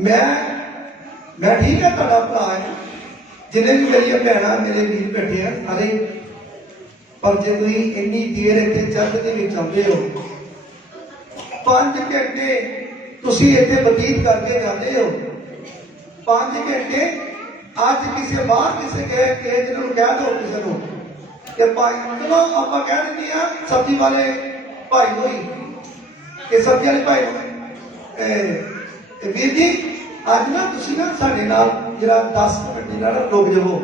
ਮੈਂ ਠੀਕ ਹੈ, ਤੁਹਾਡਾ ਭਰਾ ਹੈ, ਜਿੰਨੇ ਵੀ ਮੇਰੀਆਂ ਭੈਣਾਂ ਮੇਰੇ ਵੀਰ ਬੈਠੇ ਆ ਸਾਰੇ, ਪਰ ਜੇ ਤੁਸੀਂ ਇੰਨੀ ਦੇਰ ਇੱਥੇ ਚਰਚ ਦੇ ਵਿੱਚ ਆਉਂਦੇ ਹੋ, 5 ਘੰਟੇ ਤੁਸੀਂ ਇੱਥੇ ਬਤੀਤ ਕਰਕੇ ਜਾਂਦੇ ਹੋ, 5 ਘੰਟੇ ਅੱਜ ਕਿਸੇ ਬਾਹਰ ਕਿਸੇ ਗਏ ਜਿਹਨਾਂ ਨੂੰ ਕਹਿ ਦਿਓ ਕਿਸੇ ਨੂੰ ਕਿ ਭਾਈ, ਚਲੋ ਆਪਾਂ ਕਹਿ ਦਿੰਦੇ ਆ ਸਬਜ਼ੀ ਵਾਲੇ ਭਾਈ ਨੂੰ ਹੀ, ਕਿ ਸਬਜ਼ੀ ਵਾਲੇ ਭਾਈ ਨੂੰ, ਵੀਰ ਜੀ ਅੱਜ ਨਾ ਤੁਸੀਂ ਨਾ ਸਾਡੇ ਨਾਲ ਜਿਹੜਾ 10 ਮਿੰਟ ਨਾਲ ਰੁਕ ਜਾਵੋ।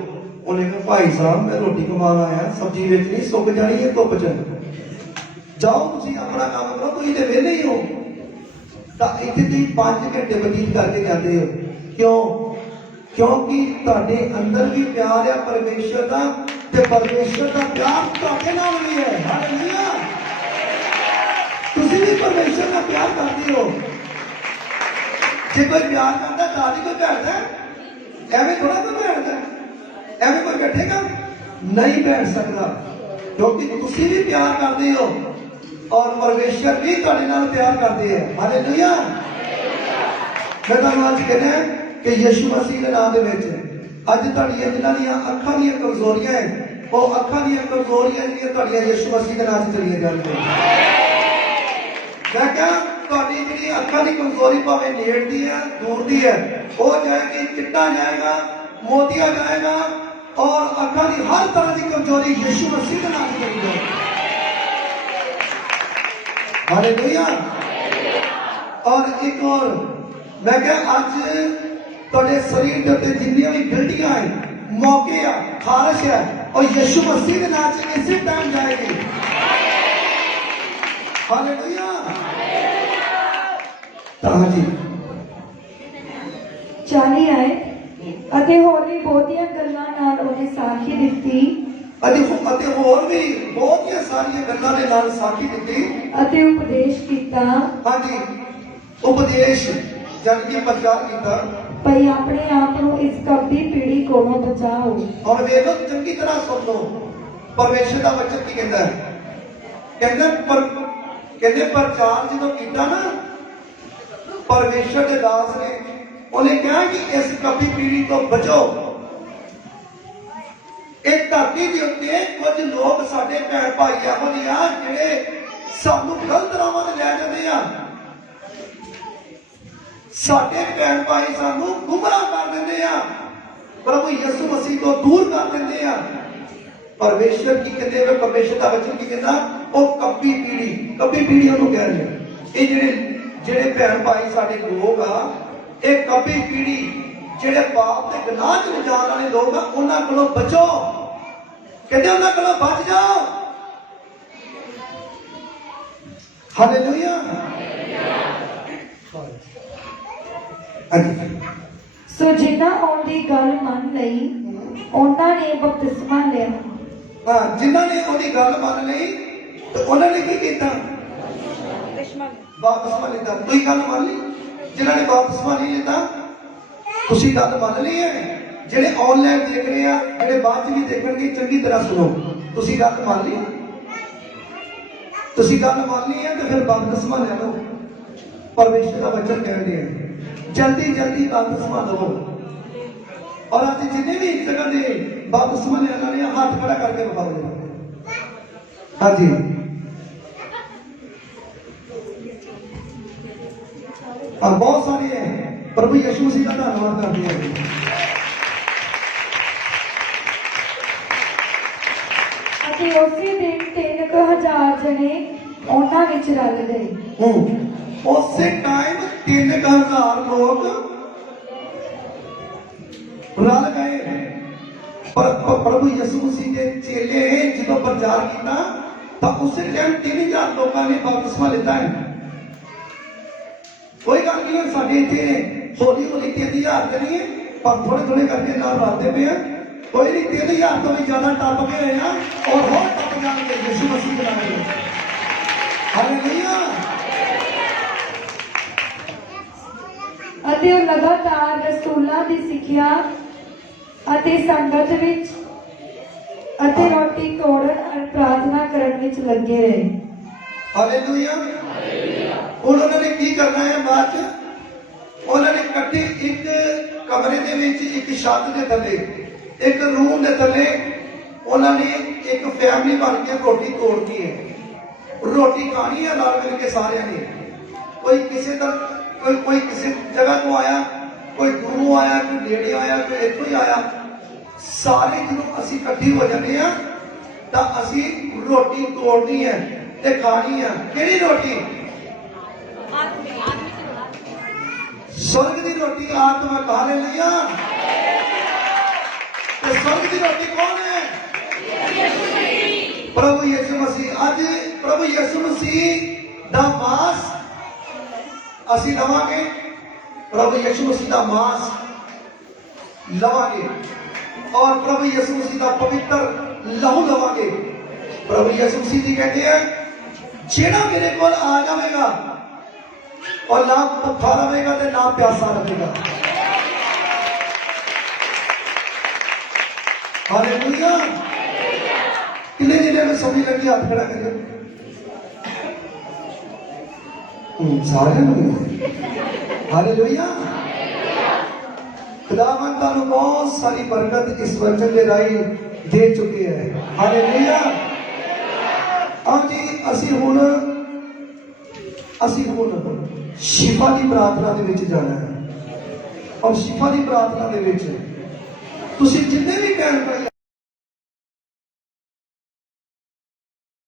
ਉਹਨੇ ਕਿਹਾ ਭਾਈ ਸਾਹਿਬ ਮੈਂ ਰੋਟੀ ਕਮਾਉਣ ਆਇਆ, ਸਬਜ਼ੀ ਵਿੱਚ ਨਹੀਂ, ਸੁੱਕ ਜਾਣੀ ਹੈ ਧੁੱਪ 'ਚ, ਜਾਓ ਤੁਸੀਂ ਆਪਣਾ ਕੰਮ ਕਰੋ, ਤੁਸੀਂ ਤੇ ਵਿਹਲੇ ਹੀ ਹੋ। ਤਾਂ ਇੱਥੇ ਤੁਸੀਂ 5 ਘੰਟੇ ਬਤੀਤ ਕਰਕੇ ਜਾਂਦੇ ਹੋ। ਕਿਉਂ? ਕਿਉਂਕਿ ਤੁਹਾਡੇ ਅੰਦਰ ਵੀ ਪਿਆਰ ਹੈ ਪਰਮੇਸ਼ਰ ਦਾ, ਤੇ ਪਰਮੇਸ਼ਰ ਦਾ ਪਿਆਰ ਤੁਹਾਡੇ ਨਾਲ ਵੀ ਹੈ। ਹਾਲੇਲੂਇਆ। ਤੁਸੀਂ ਵੀ ਪਰਮੇਸ਼ਰ ਨਾਲ ਪਿਆਰ ਕਰਦੇ ਹੋ। ਜੇ ਕੋਈ ਪਿਆਰ ਕਰਦਾ ਤਾਂ ਹੀ ਕੋਈ ਬੈਠਦਾ, ਐਵੇਂ ਥੋੜਾ ਕੋਈ ਬੈਠਦਾ, ਐਵੇਂ ਕੋਈ ਬੈਠੇਗਾ ਨਹੀਂ ਬੈਠ ਸਕਦਾ, ਕਿਉਂਕਿ ਤੁਸੀਂ ਵੀ ਪਿਆਰ ਕਰਦੇ ਹੋ ਔਰ ਪਰਮੇਸ਼ਰ ਵੀ ਤੁਹਾਡੇ ਨਾਲ ਪਿਆਰ ਕਰਦੇ ਹੈ। ਹਾਲੇਲੂਇਆ। ਮੈਂ ਤੁਹਾਨੂੰ ਅੱਜ ਕਹਿੰਦਾ ਕਿ ਯਿਸੂ ਮਸੀਹ ਦੇ ਨਾਮ ਦੇ ਵਿੱਚ ਅੱਜ ਤੁਹਾਡੀਆਂ ਜਿਨ੍ਹਾਂ ਦੀਆਂ ਅੱਖਾਂ ਦੀਆਂ ਕਮਜ਼ੋਰੀਆਂ ਹੈ, ਉਹ ਅੱਖਾਂ ਦੀਆਂ ਕਮਜ਼ੋਰੀਆਂ ਜਿਹੜੀਆਂ ਤੁਹਾਡੀਆਂ ਯਿਸੂ ਮਸੀਹ ਦੇ ਨਾਮ 'ਚ ਚਲੀਆਂ ਜਾਣਗੀਆਂ। ਮੈਂ ਕਿਹਾ ਤੁਹਾਡੀ ਜਿਹੜੀ ਅੱਖਾਂ ਦੀ ਕਮਜ਼ੋਰੀ ਭਾਵੇਂ ਨੇੜ ਦੀ ਹੈ ਦੂਰ ਦੀ ਹੈ, ਉਹ ਜਾਏਗੀ, ਚਿੱਟਾ ਜਾਏਗਾ, ਮੋਤੀਆ ਜਾਏਗਾ, ਔਰ ਅੱਖਾਂ ਦੀ ਹਰ ਤਰ੍ਹਾਂ ਦੀ ਕਮਜ਼ੋਰੀ ਯਿਸੂ ਮਸੀਹ ਦੇ ਨਾਮ 'ਚ ਚਲੀ ਜਾਏਗੀ। ਹਾਲੇਲੂਇਆ। ਔਰ ਇੱਕ ਹੋਰ ਮੈਂ ਕਿਹਾ ਅੱਜ ਤੁਹਾਡੇ ਸਰੀਰ ਦੇ ਉੱਤੇ ਜਿੰਨੀਆਂ ਵੀ ਗਿਲਟੀਆਂ ਹੈ, ਮੌਕੇ ਆ, ਖਾਰਸ਼ ਹੈ, ਔਰ ਯਿਸੂ ਮਸੀਹ ਦੇ ਨਾਮ 'ਚ ਇਸੇ ਟਾਈਮ ਜਾਏਗੀ। ਹਾਲੇਲੂਇਆ। ਤਾਂ ਜੀ 40 ਆਏ ਅਤੇ ਹੋਰ ਵੀ ਬਹੁਤੀਆਂ ਗੱਲਾਂ ਨਾਲ ਉਹਨੇ ਸਾਖੀ ਦਿੱਤੀ ਅਤੇ ਹੋਰ ਵੀ ਬਹੁਤੀਆਂ ਸਾਰੀਆਂ ਗੱਲਾਂ ਦੇ ਨਾਲ ਸਾਖੀ ਦਿੱਤੀ ਅਤੇ ਉਪਦੇਸ਼ ਕੀਤਾ ਹਾਂਜੀ ਉਪਦੇਸ਼ ਜਨ ਕੀ ਪ੍ਰਚਾਰ ਕੀਤਾ ਭਈ ਆਪਣੇ ਆਪ ਨੂੰ ਇਸ ਕਪਟੀ ਪੀੜੀ ਕੋਲੋਂ ਬਚਾਓ। ਔਰ ਵੇਖੋ ਚੰਗੀ ਤਰ੍ਹਾਂ ਸੁਣ ਲਓ ਪਰਮੇਸ਼ਰ ਦਾ ਵਚਨ ਕੀ ਕਹਿੰਦਾ ਹੈ। ਕਹਿੰਦੇ ਪ੍ਰਚਾਰ ਜਦੋਂ ਕੀਤਾ ਨਾ ਪਰਮੇਸ਼ਰ ਦੇ ਦਾਸ ਨੇ ਉਹਨੇ ਕਿਹਾ ਕਿ ਇਸ ਕਪਟੀ ਪੀੜੀ ਤੋਂ ਬਚੋ। ਇਹ ਧਰਤੀ ਦੇ ਉੱਤੇ ਕੁਝ ਲੋਕ ਸਾਡੇ ਭੈਣ ਭਾਈ ਇਹੋ ਜਿਹੇ ਆ ਜਿਹੜੇ ਸਾਨੂੰ ਗਲਤ ਰਾਹਾਂ ਤੇ ਲੈ ਜਾਂਦੇ ਆ। ਸਾਡੇ ਭੈਣ ਭਾਈ ਸਾਨੂੰ ਗੁੰਮਰਾਹ ਕਰ ਦਿੰਦੇ ਆ, ਪ੍ਰਭੂ ਯਿਸੂ ਮਸੀਹ ਤੋਂ ਦੂਰ ਕਰ ਦਿੰਦੇ ਆ। ਪਰਮੇਸ਼ਰ ਕੀ ਕਹਿੰਦੇ ਵੇ ਪਰਮੇਸ਼ਰ ਦਾ ਵਚਨ ਕੀ ਕਹਿੰਦਾ ਉਹ ਕੱਪੀ ਪੀੜੀ ਉਹਨੂੰ ਕਹਿ ਰਹੇ ਇਹ ਜਿਹੜੇ ਭੈਣ ਭਾਈ ਸਾਡੇ ਲੋਕ ਆ ਇਹ ਕੱਪੀ ਪੀੜੀ ਜਿਹੜੇ ਪਾਪ ਤੇ ਗੁਨਾਹ ਚ ਜਾਣ ਵਾਲੇ ਲੋਕ ਆ ਉਹਨਾਂ ਕੋਲੋਂ ਬਚੋ। ਕਹਿੰਦੇ ਉਹਨਾਂ ਕੋਲੋਂ ਬਚ ਜਾਓ। ਹਾਲੇਲੂਇਆ। ਸੋ ਜਿਨ੍ਹਾਂ ਆਉਣ ਦੀ ਗੱਲ ਮੰਨ ਲਈ ਉਹਨਾਂ ਨੇ ਬਪਤਿਸਮਾ ਲਿਆ। ਹਾਂ ਜਿਨ੍ਹਾਂ ਨੇ ਉਹਦੀ ਗੱਲ ਮੰਨ ਲਈ ਤੇ ਉਹਨਾਂ ਨੇ ਕੀ ਕੀਤਾ ਬਪਤਿਸਮਾ ਲਿੱਤਾ। ਤੁਸੀਂ ਗੱਲ ਮੰਨ ਲਈ ਜਿਨ੍ਹਾਂ ਨੇ ਬਪਤਿਸਮਾ ਨਹੀਂ ਲਿੱਤਾ ਤੁਸੀਂ ਗੱਲ ਮੰਨ ਲਈ ਹੈ। ਜਿਹੜੇ ਆਨਲਾਈਨ ਦੇਖ ਰਹੇ ਆ ਜਿਹੜੇ ਬਾਅਦ ਚ ਵੀ ਦੇਖਣਗੇ ਚੰਗੀ ਤਰ੍ਹਾਂ ਸੁਣੋ ਤੁਸੀਂ ਗੱਲ ਮੰਨ ਲਈ ਤੁਸੀਂ ਗੱਲ ਮੰਨ ਲਈ ਹੈ ਤੇ ਫਿਰ ਬਪਤਿਸਮਾ ਲੈ ਲਓ। ਪਰਮੇਸ਼ਰ ਦਾ ਵਚਨ ਕਹਿੰਦੇ ਆ ਜਲਦੀ ਬਪਤਿਸਮਾ ਲਵੋ। ਔਰ ਅੱਜ ਜਿੰਨੇ ਵੀ ਇੱਕ ਜਗ੍ਹਾ ਦੇ ਬਪਤਿਸਮਾ ਲੈਣ ਵਾਲੇ ਹੱਥ ਖੜਾ ਕਰਕੇ ਵਿਖਾਓ ਜੀ। ਹਾਂਜੀ ਬਹੁਤ ਸਾਰੇ ਹੈ ਪ੍ਰਭੂ ਯਿਸੂ ਮਸੀਹ ਦਾ ਧੰਨਵਾਦ ਕਰਦੇ ਹਾਂ। ਅਤੇ ਉਸੇ ਦਿਨ 3000 ਜਣੇ ਉਹਨਾਂ ਵਿੱਚ ਰਲ ਗਏ। ਉਸੇ ਟਾਈਮ 3000 ਲੋਕ ਰਲ ਗਏ। ਪਰ ਪ੍ਰਭੂ ਯਿਸੂ ਮਸੀਹ ਦੇ ਚੇਲੇ ਜਦੋਂ ਪ੍ਰਚਾਰ ਕੀਤਾ ਤਾਂ ਉਸੇ ਟਾਈਮ 3000 ਲੋਕਾਂ ਨੇ ਬਪਤਿਸਮਾ ਲਿੱਤਾ ਹੈ। ਕੋਈ ਗੱਲ ਨਹੀਂ ਸਾਡੇ ਇੱਥੇ ਹੌਲੀ 3000 ਤੇ ਨਹੀਂ ਹੈ ਪਰ ਥੋੜੇ ਕਰਕੇ ਨਾਲ ਰਲਦੇ ਪਏ ਆ। ਕੋਈ ਨਹੀਂ 3000 ਤੋਂ ਵੀ ਜ਼ਿਆਦਾ ਟੱਪ ਕੇ ਹੋਏ ਆ ਔਰ ਹੋਰ ਟੱਪ ਜਾਣਗੇ ਯਿਸੂ ਮਸੀਹ ਦੇ ਨਾਮ। ਹਾਲੇਲੂਇਆ। ਅਤੇ ਉਹ ਲਗਾਤਾਰ ਰਸੂਲਾਂ ਦੀ ਸਿੱਖਿਆ ਅਤੇ ਸੰਗਤ ਵਿੱਚ ਅਤੇ ਰੋਟੀ ਤੋੜਨ ਅਤੇ ਪ੍ਰਾਰਥਨਾ ਕਰਨ ਵਿੱਚ ਲੱਗੇ ਰਹੇ। ਹਾਲੇਲੂਇਆ। ਉਹਨਾਂ ਨੇ ਕੀ ਕਰਨਾ ਹੈ ਬਾਅਦ ਚ ਉਹਨਾਂ ਨੇ ਇਕੱਠੇ ਇੱਕ ਕਮਰੇ ਦੇ ਵਿੱਚ ਇੱਕ ਛੱਤ ਦੇ ਥੱਲੇ ਇੱਕ ਰੂਮ ਦੇ ਥੱਲੇ ਉਹਨਾਂ ਨੇ ਇੱਕ ਫੈਮਿਲੀ ਬਣ ਕੇ ਰੋਟੀ ਤੋੜਨੀ ਹੈ। ਰੋਟੀ ਖਾਣੀ ਹੈ ਨਾਲ ਮਿਲ ਕੇ ਸਾਰਿਆਂ ਨੇ। ਕੋਈ ਕਿਸੇ ਦਾ ਕੋਈ ਕਿਸੇ ਜਗ੍ਹਾ ਤੋਂ ਆਇਆ ਕੋਈ ਦੂਰੋਂ ਆਇਆ ਕੋਈ ਨੇੜੇ ਆਇਆ ਕੋਈ ਇੱਥੋਂ ਹੀ ਆਇਆ। ਸਾਰੇ ਜਦੋਂ ਅਸੀਂ ਇਕੱਠੇ ਹੋ ਜਾਂਦੇ ਆ ਤਾਂ ਅਸੀਂ ਰੋਟੀ ਤੋੜਨੀ ਹੈ ਤੇ ਖਾਣੀ ਆ। ਕਿਹੜੀ ਰੋਟੀ? स्वर्ग की रोटी आत्मा हालेलुया। तो स्वर्ग की रोटी कौन है? प्रभु यीशु मसीह। आज प्रभु यीशु मसीह दा मांस असी लवांगे। प्रभु यीशु मसीह दा मांस लवांगे और प्रभु यीशु मसीह दा पवित्र लहू लवांगे। प्रभु यीशु मसीह जी कहते हैं जेड़ा मेरे को आ जाएगा और ना भूखा रहेगा तो ना प्यासा रहेगा। हालेलुया। कितने जिले में सभी लगी हाथ खड़ा करिए सारे हालेलुया। खुदावन तानु बहुत सारी बरकत इस वचन के राही दे चुके हैं। हालेलुया। अब जी ਅਸੀਂ ਹੁਣ शिफा की प्रार्थना दे विच जाना है और शिफा की प्रार्थना दे विच तुसीं जिन्ने भी भैन भाई